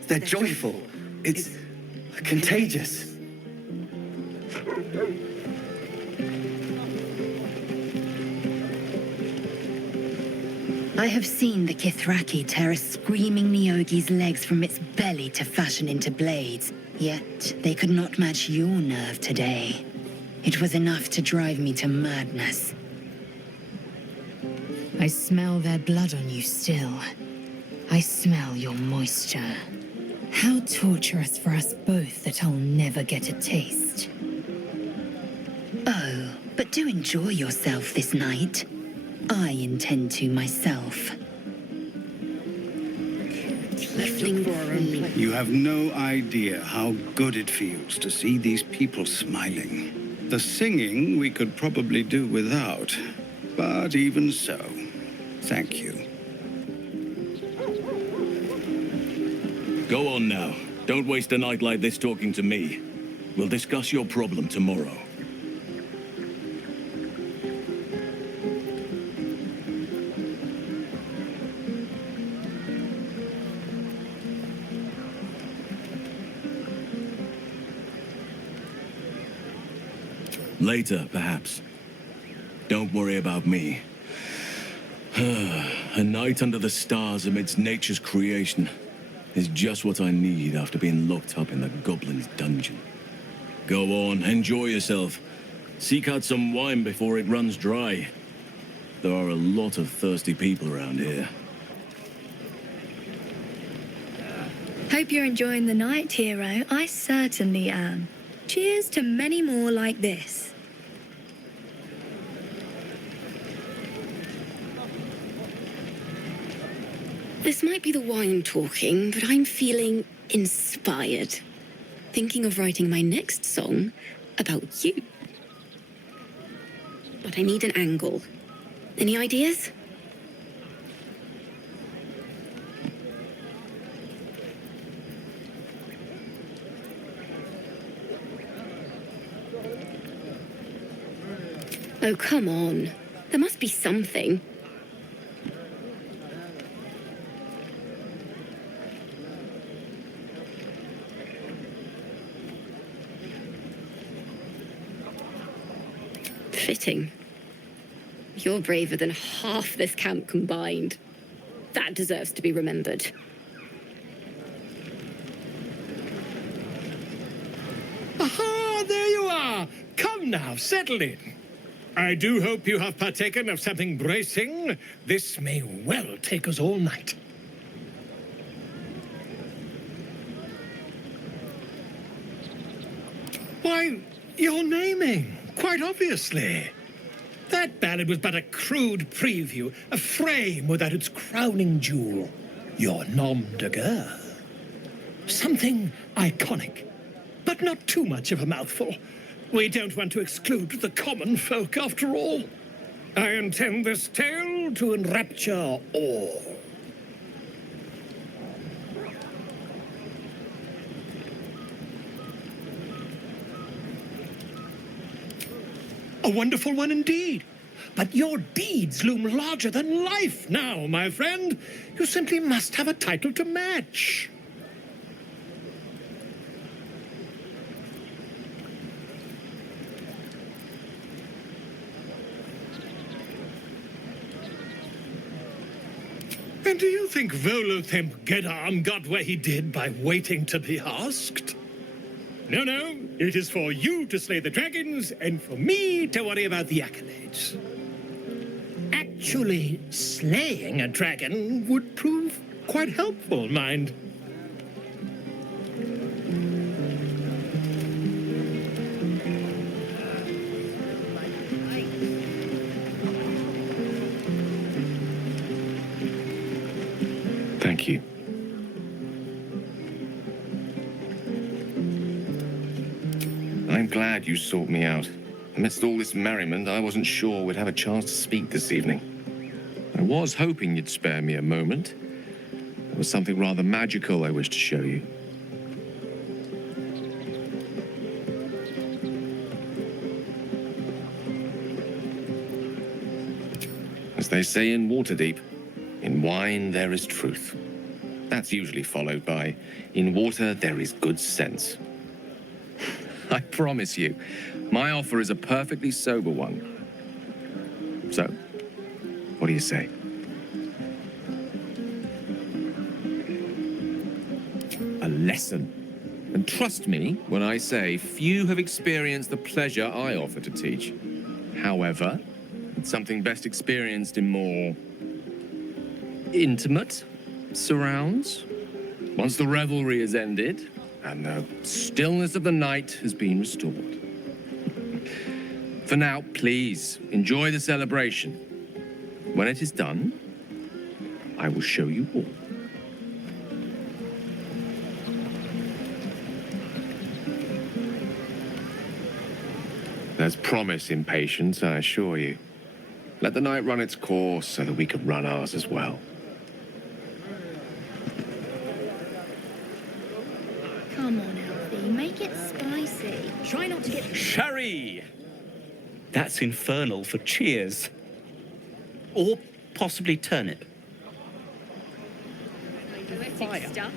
They're joyful. It's contagious. I have seen the Kithraki tear a screaming Neogi's legs from its belly to fashion into blades. Yet they could not match your nerve today. It was enough to drive me to madness. I smell their blood on you still. I smell your moisture. How torturous for us both that I'll never get a taste. Oh, but do enjoy yourself this night. I intend to myself. You have no idea how good it feels to see these people smiling. The singing we could probably do without, but even so, thank you. Go on now. Don't waste a night like this talking to me. We'll discuss your problem tomorrow. Later, perhaps. Don't worry about me. A night under the stars amidst nature's creation is just what I need after being locked up in the goblin's dungeon. Go on, enjoy yourself. Seek out some wine before it runs dry. There are a lot of thirsty people around here. Hope you're enjoying the night, hero. I certainly am. Cheers to many more like this. This might be the wine talking, but I'm feeling inspired. Thinking of writing my next song about you. But I need an angle. Any ideas? Oh, come on. There must be something. Fitting. You're braver than half this camp combined. That deserves to be remembered. Aha! There you are! Come now, settle in. I do hope you have partaken of something bracing. This may well take us all night. Why, you're naming. Quite obviously. That ballad was but a crude preview, a frame without its crowning jewel. Your nom de guerre. Something iconic, but not too much of a mouthful. We don't want to exclude the common folk, after all. I intend this tale to enrapture all. A wonderful one indeed. But your deeds loom larger than life now, my friend. You simply must have a title to match. And do you think Volothimp Gedarm got where he did by waiting to be asked? No, no. It is for you to slay the dragons, and for me to worry about the accolades. Actually, slaying a dragon would prove quite helpful, mind. Thank you. I'm glad you sought me out. Amidst all this merriment, I wasn't sure we'd have a chance to speak this evening. I was hoping you'd spare me a moment. There was something rather magical I wished to show you. As they say in Waterdeep, in wine there is truth. That's usually followed by, in water there is good sense. I promise you, my offer is a perfectly sober one. So, what do you say? A lesson. And trust me when I say few have experienced the pleasure I offer to teach. However, it's something best experienced in more intimate surrounds. Once the revelry is ended and the stillness of the night has been restored. For now, please enjoy the celebration. When it is done, I will show you all. There's promise in patience, I assure you. Let the night run its course so that we can run ours as well. Come on, Alfie, make it spicy. Try not to get... Sherry! That's infernal for cheers. Or possibly turnip. Poetic stuff.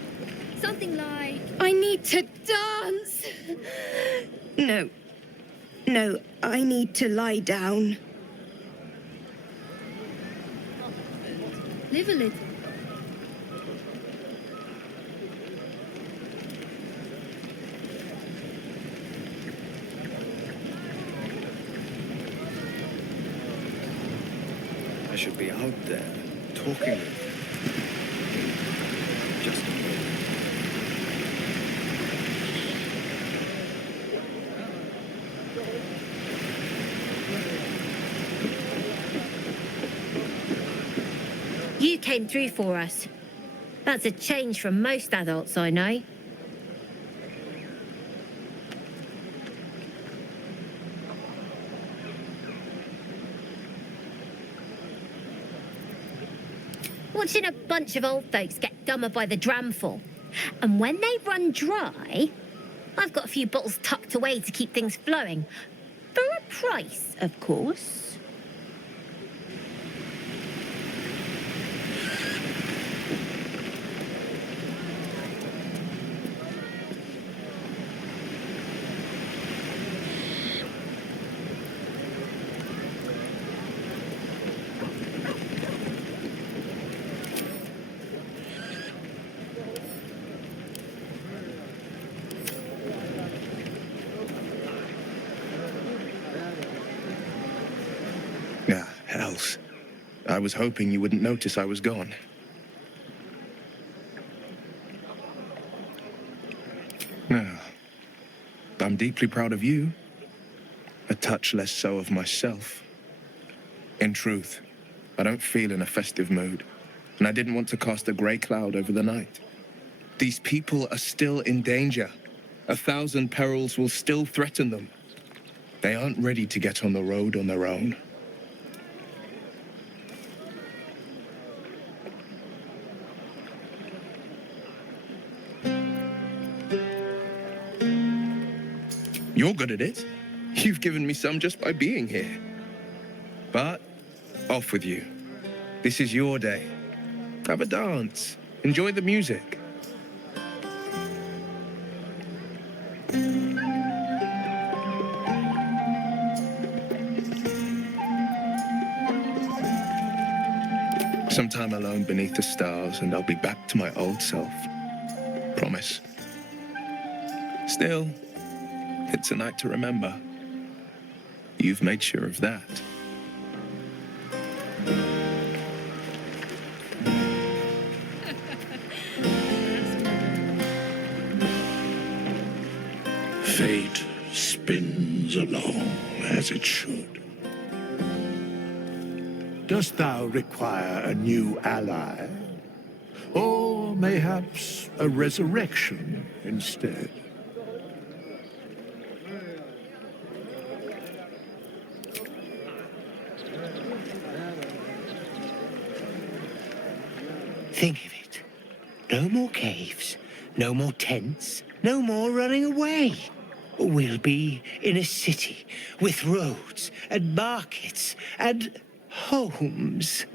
Something like... I need to dance! No. No, I need to lie down. Live a little. I should be out there, talking with just a moment. You came through for us. That's a change from most adults I know. Watching a bunch of old folks get dumber by the dramful. And when they run dry, I've got a few bottles tucked away to keep things flowing. For a price, of course. Hells. I was hoping you wouldn't notice I was gone. No. I'm deeply proud of you. A touch less so of myself. In truth, I don't feel in a festive mood, and I didn't want to cast a grey cloud over the night. These people are still in danger. 1,000 perils will still threaten them. They aren't ready to get on the road on their own. You're good at it. You've given me some just by being here. But off with you. This is your day. Have a dance. Enjoy the music. Some time alone beneath the stars, and I'll be back to my old self. Promise. Still, it's a night to remember. You've made sure of that. Fate spins along as it should. Dost thou require a new ally? Or mayhaps a resurrection instead? Think of it. No more caves, no more tents, no more running away. We'll be in a city with roads and markets and homes.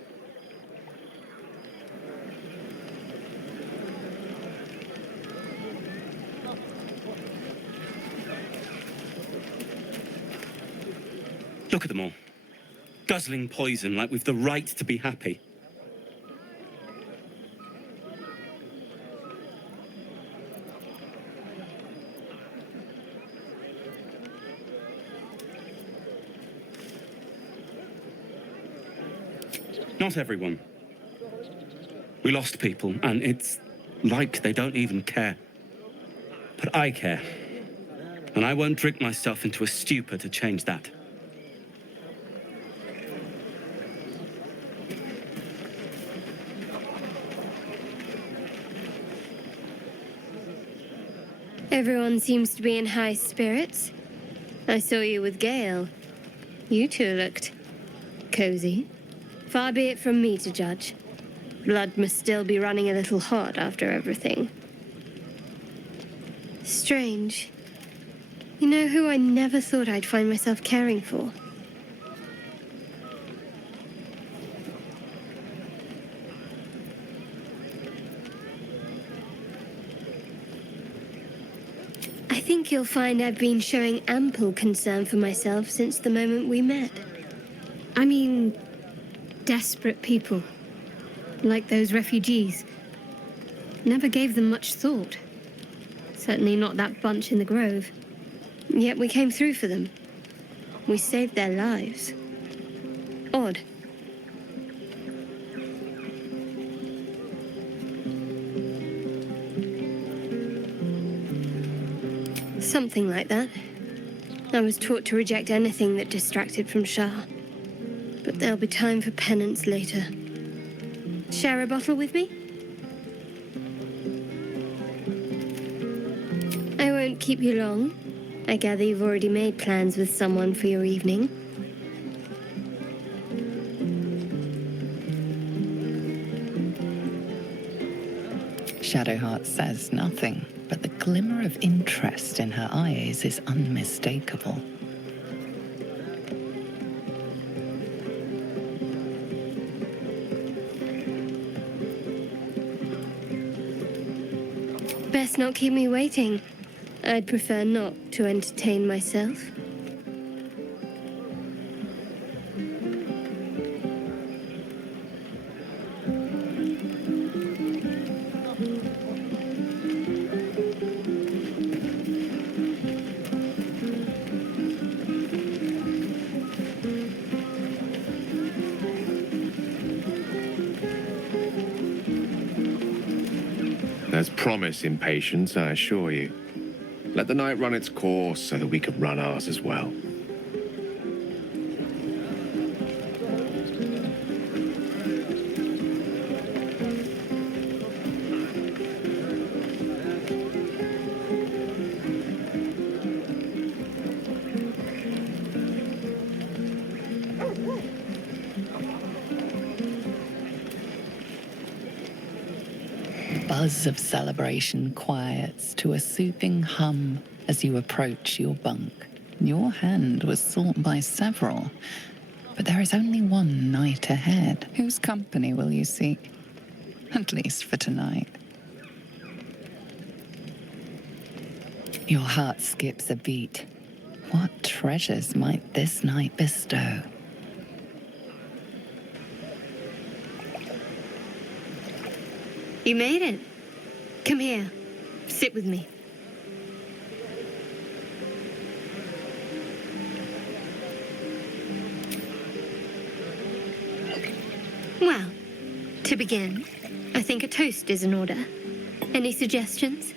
Look at them all. Guzzling poison like we've the right to be happy. Not everyone. We lost people, and it's like they don't even care. But I care. And I won't drink myself into a stupor to change that. Everyone seems to be in high spirits. I saw you with Gale. You two looked cozy. Far be it from me to judge. Blood must still be running a little hot after everything. Strange. You know who I never thought I'd find myself caring for? I think you'll find I've been showing ample concern for myself since the moment we met. I mean, desperate people, like those refugees. Never gave them much thought. Certainly not that bunch in the grove. Yet we came through for them. We saved their lives. Odd. Something like that. I was taught to reject anything that distracted from Shah. But there'll be time for penance later. Share a bottle with me? I won't keep you long. I gather you've already made plans with someone for your evening. Shadowheart says nothing, but the glimmer of interest in her eyes is unmistakable. Best not keep me waiting. I'd prefer not to entertain myself. There's promise in patience, I assure you. Let the night run its course so that we can run ours as well. Buzz of celebration quiets to a soothing hum as you approach your bunk. Your hand was sought by several, but there is only one knight ahead. Whose company will you seek? At least for tonight. Your heart skips a beat. What treasures might this night bestow? You made it. Come here. Sit with me. Well, to begin, I think a toast is in order. Any suggestions?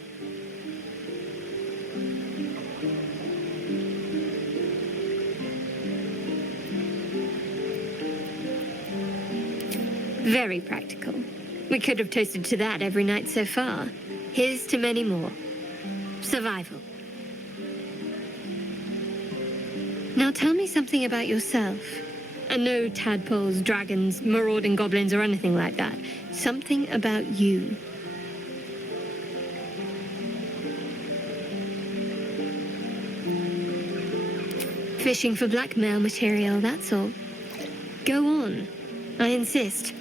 Very practical. We could have toasted to that every night so far. Here's to many more. Survival. Now tell me something about yourself. And no tadpoles, dragons, marauding goblins, or anything like that. Something about you. Fishing for blackmail material, that's all. Go on. I insist.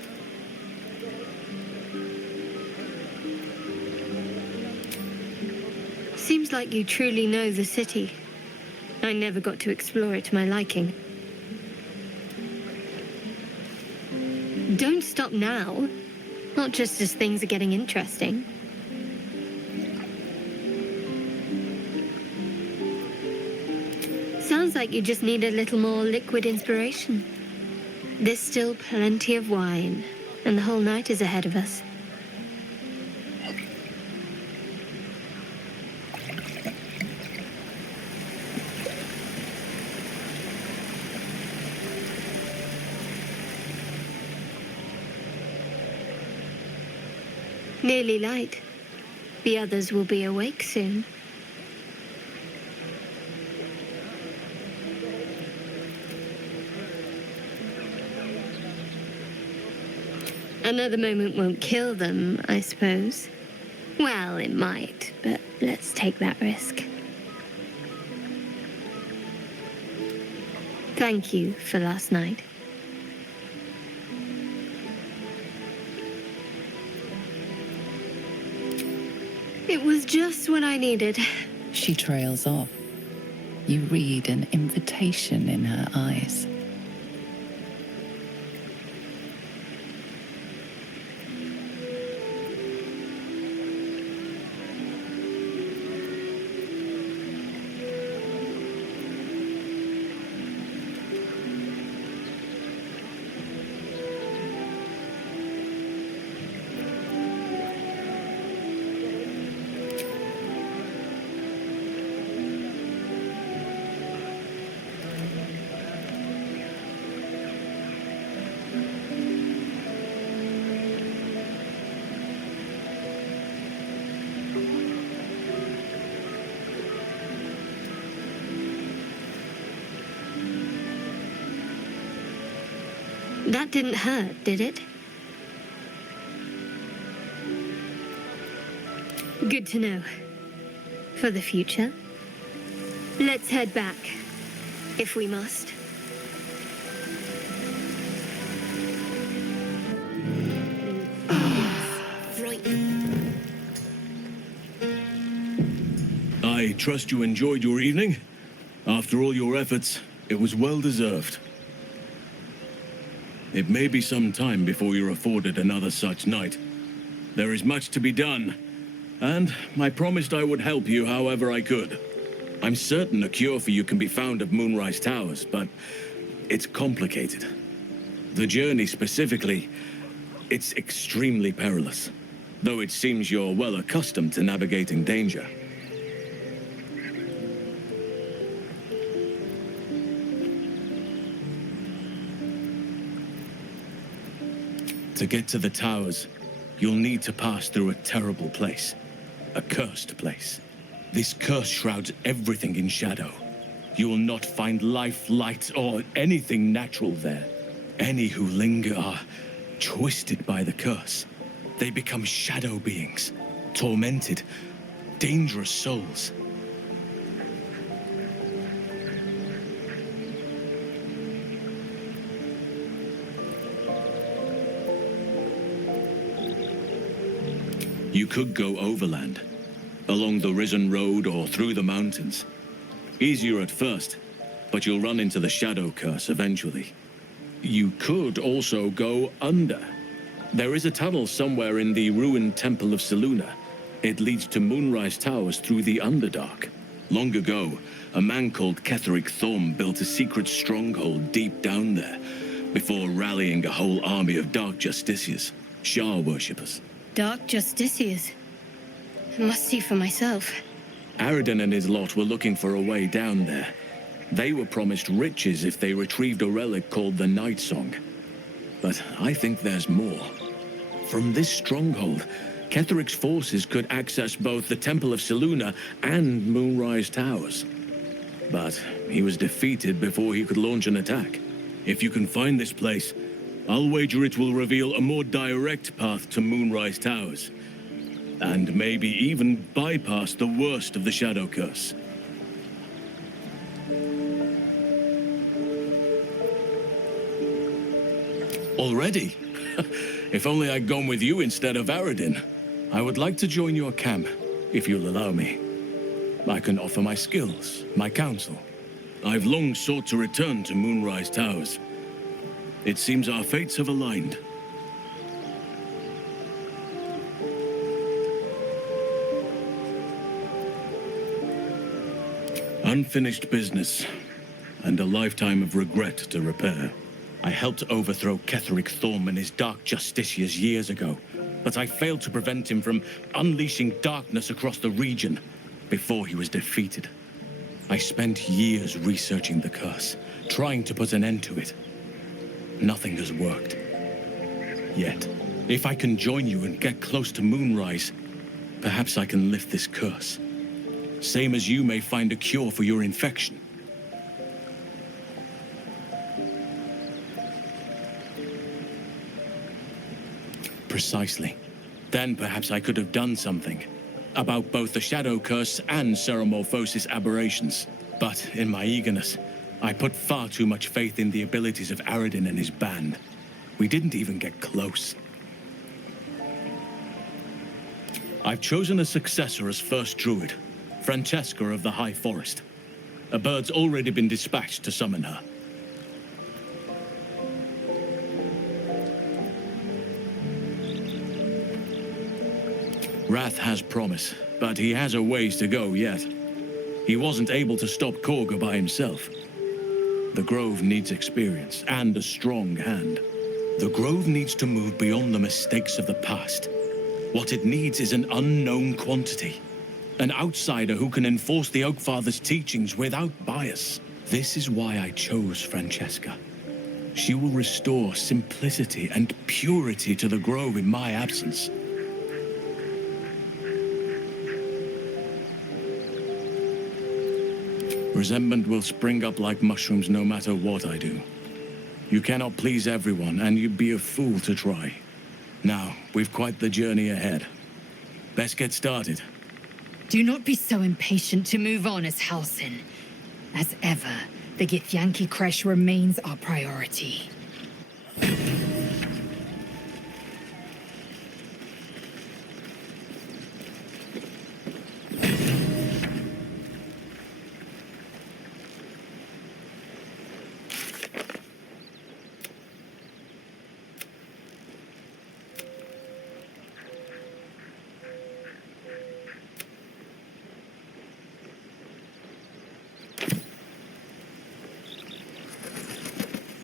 Seems like you truly know the city. I never got to explore it to my liking. Don't stop now. Not just as things are getting interesting. Sounds like you just need a little more liquid inspiration. There's still plenty of wine, and the whole night is ahead of us. Nearly light. The others will be awake soon. Another moment won't kill them, I suppose. Well, it might, but let's take that risk. Thank you for last night. It was just what I needed. She trails off. You read an invitation in her eyes. That didn't hurt, did it? Good to know. For the future. Let's head back, if we must. I trust you enjoyed your evening. After all your efforts, it was well deserved. It may be some time before you're afforded another such night. There is much to be done, and I promised I would help you however I could. I'm certain a cure for you can be found at Moonrise Towers, but it's complicated. The journey specifically, it's extremely perilous, though it seems you're well accustomed to navigating danger. To get to the towers, you'll need to pass through a terrible place. A cursed place. This curse shrouds everything in shadow. You will not find life, light, or anything natural there. Any who linger are twisted by the curse. They become shadow beings, tormented, dangerous souls. You could go overland, along the Risen Road or through the mountains. Easier at first, but you'll run into the Shadow Curse eventually. You could also go under. There is a tunnel somewhere in the ruined Temple of Selûne. It leads to Moonrise Towers through the Underdark. Long ago, a man called Ketheric Thorm built a secret stronghold deep down there, before rallying a whole army of Dark Justiciars, Shah worshippers. Dark Justiciars. I must see for myself. Aradin and his lot were looking for a way down there. They were promised riches if they retrieved a relic called the Night Song. But I think there's more. From this stronghold, Ketheric's forces could access both the Temple of Selûne and Moonrise Towers. But he was defeated before he could launch an attack. If you can find this place, I'll wager it will reveal a more direct path to Moonrise Towers. And maybe even bypass the worst of the Shadow Curse. Already? If only I'd gone with you instead of Aradin. I would like to join your camp, if you'll allow me. I can offer my skills, my counsel. I've long sought to return to Moonrise Towers. It seems our fates have aligned. Unfinished business, and a lifetime of regret to repair. I helped overthrow Ketheric Thorm and his Dark Justiciars years ago, but I failed to prevent him from unleashing darkness across the region before he was defeated. I spent years researching the curse, trying to put an end to it. Nothing has worked. Yet, if I can join you and get close to Moonrise, perhaps I can lift this curse. Same as you may find a cure for your infection. Precisely. Then perhaps I could have done something about both the Shadow Curse and Ceremorphosis aberrations. But in my eagerness, I put far too much faith in the abilities of Aradin and his band. We didn't even get close. I've chosen a successor as first druid, Francesca of the High Forest. A bird's already been dispatched to summon her. Wrath has promise, but he has a ways to go yet. He wasn't able to stop Korga by himself. The Grove needs experience and a strong hand. The Grove needs to move beyond the mistakes of the past. What it needs is an unknown quantity. An outsider who can enforce the Oakfather's teachings without bias. This is why I chose Francesca. She will restore simplicity and purity to the Grove in my absence. Resentment will spring up like mushrooms no matter what I do. You cannot please everyone, and you'd be a fool to try. Now, we've quite the journey ahead. Best get started. Do not be so impatient to move on as Halsin. As ever, the Githyanki Kresh remains our priority.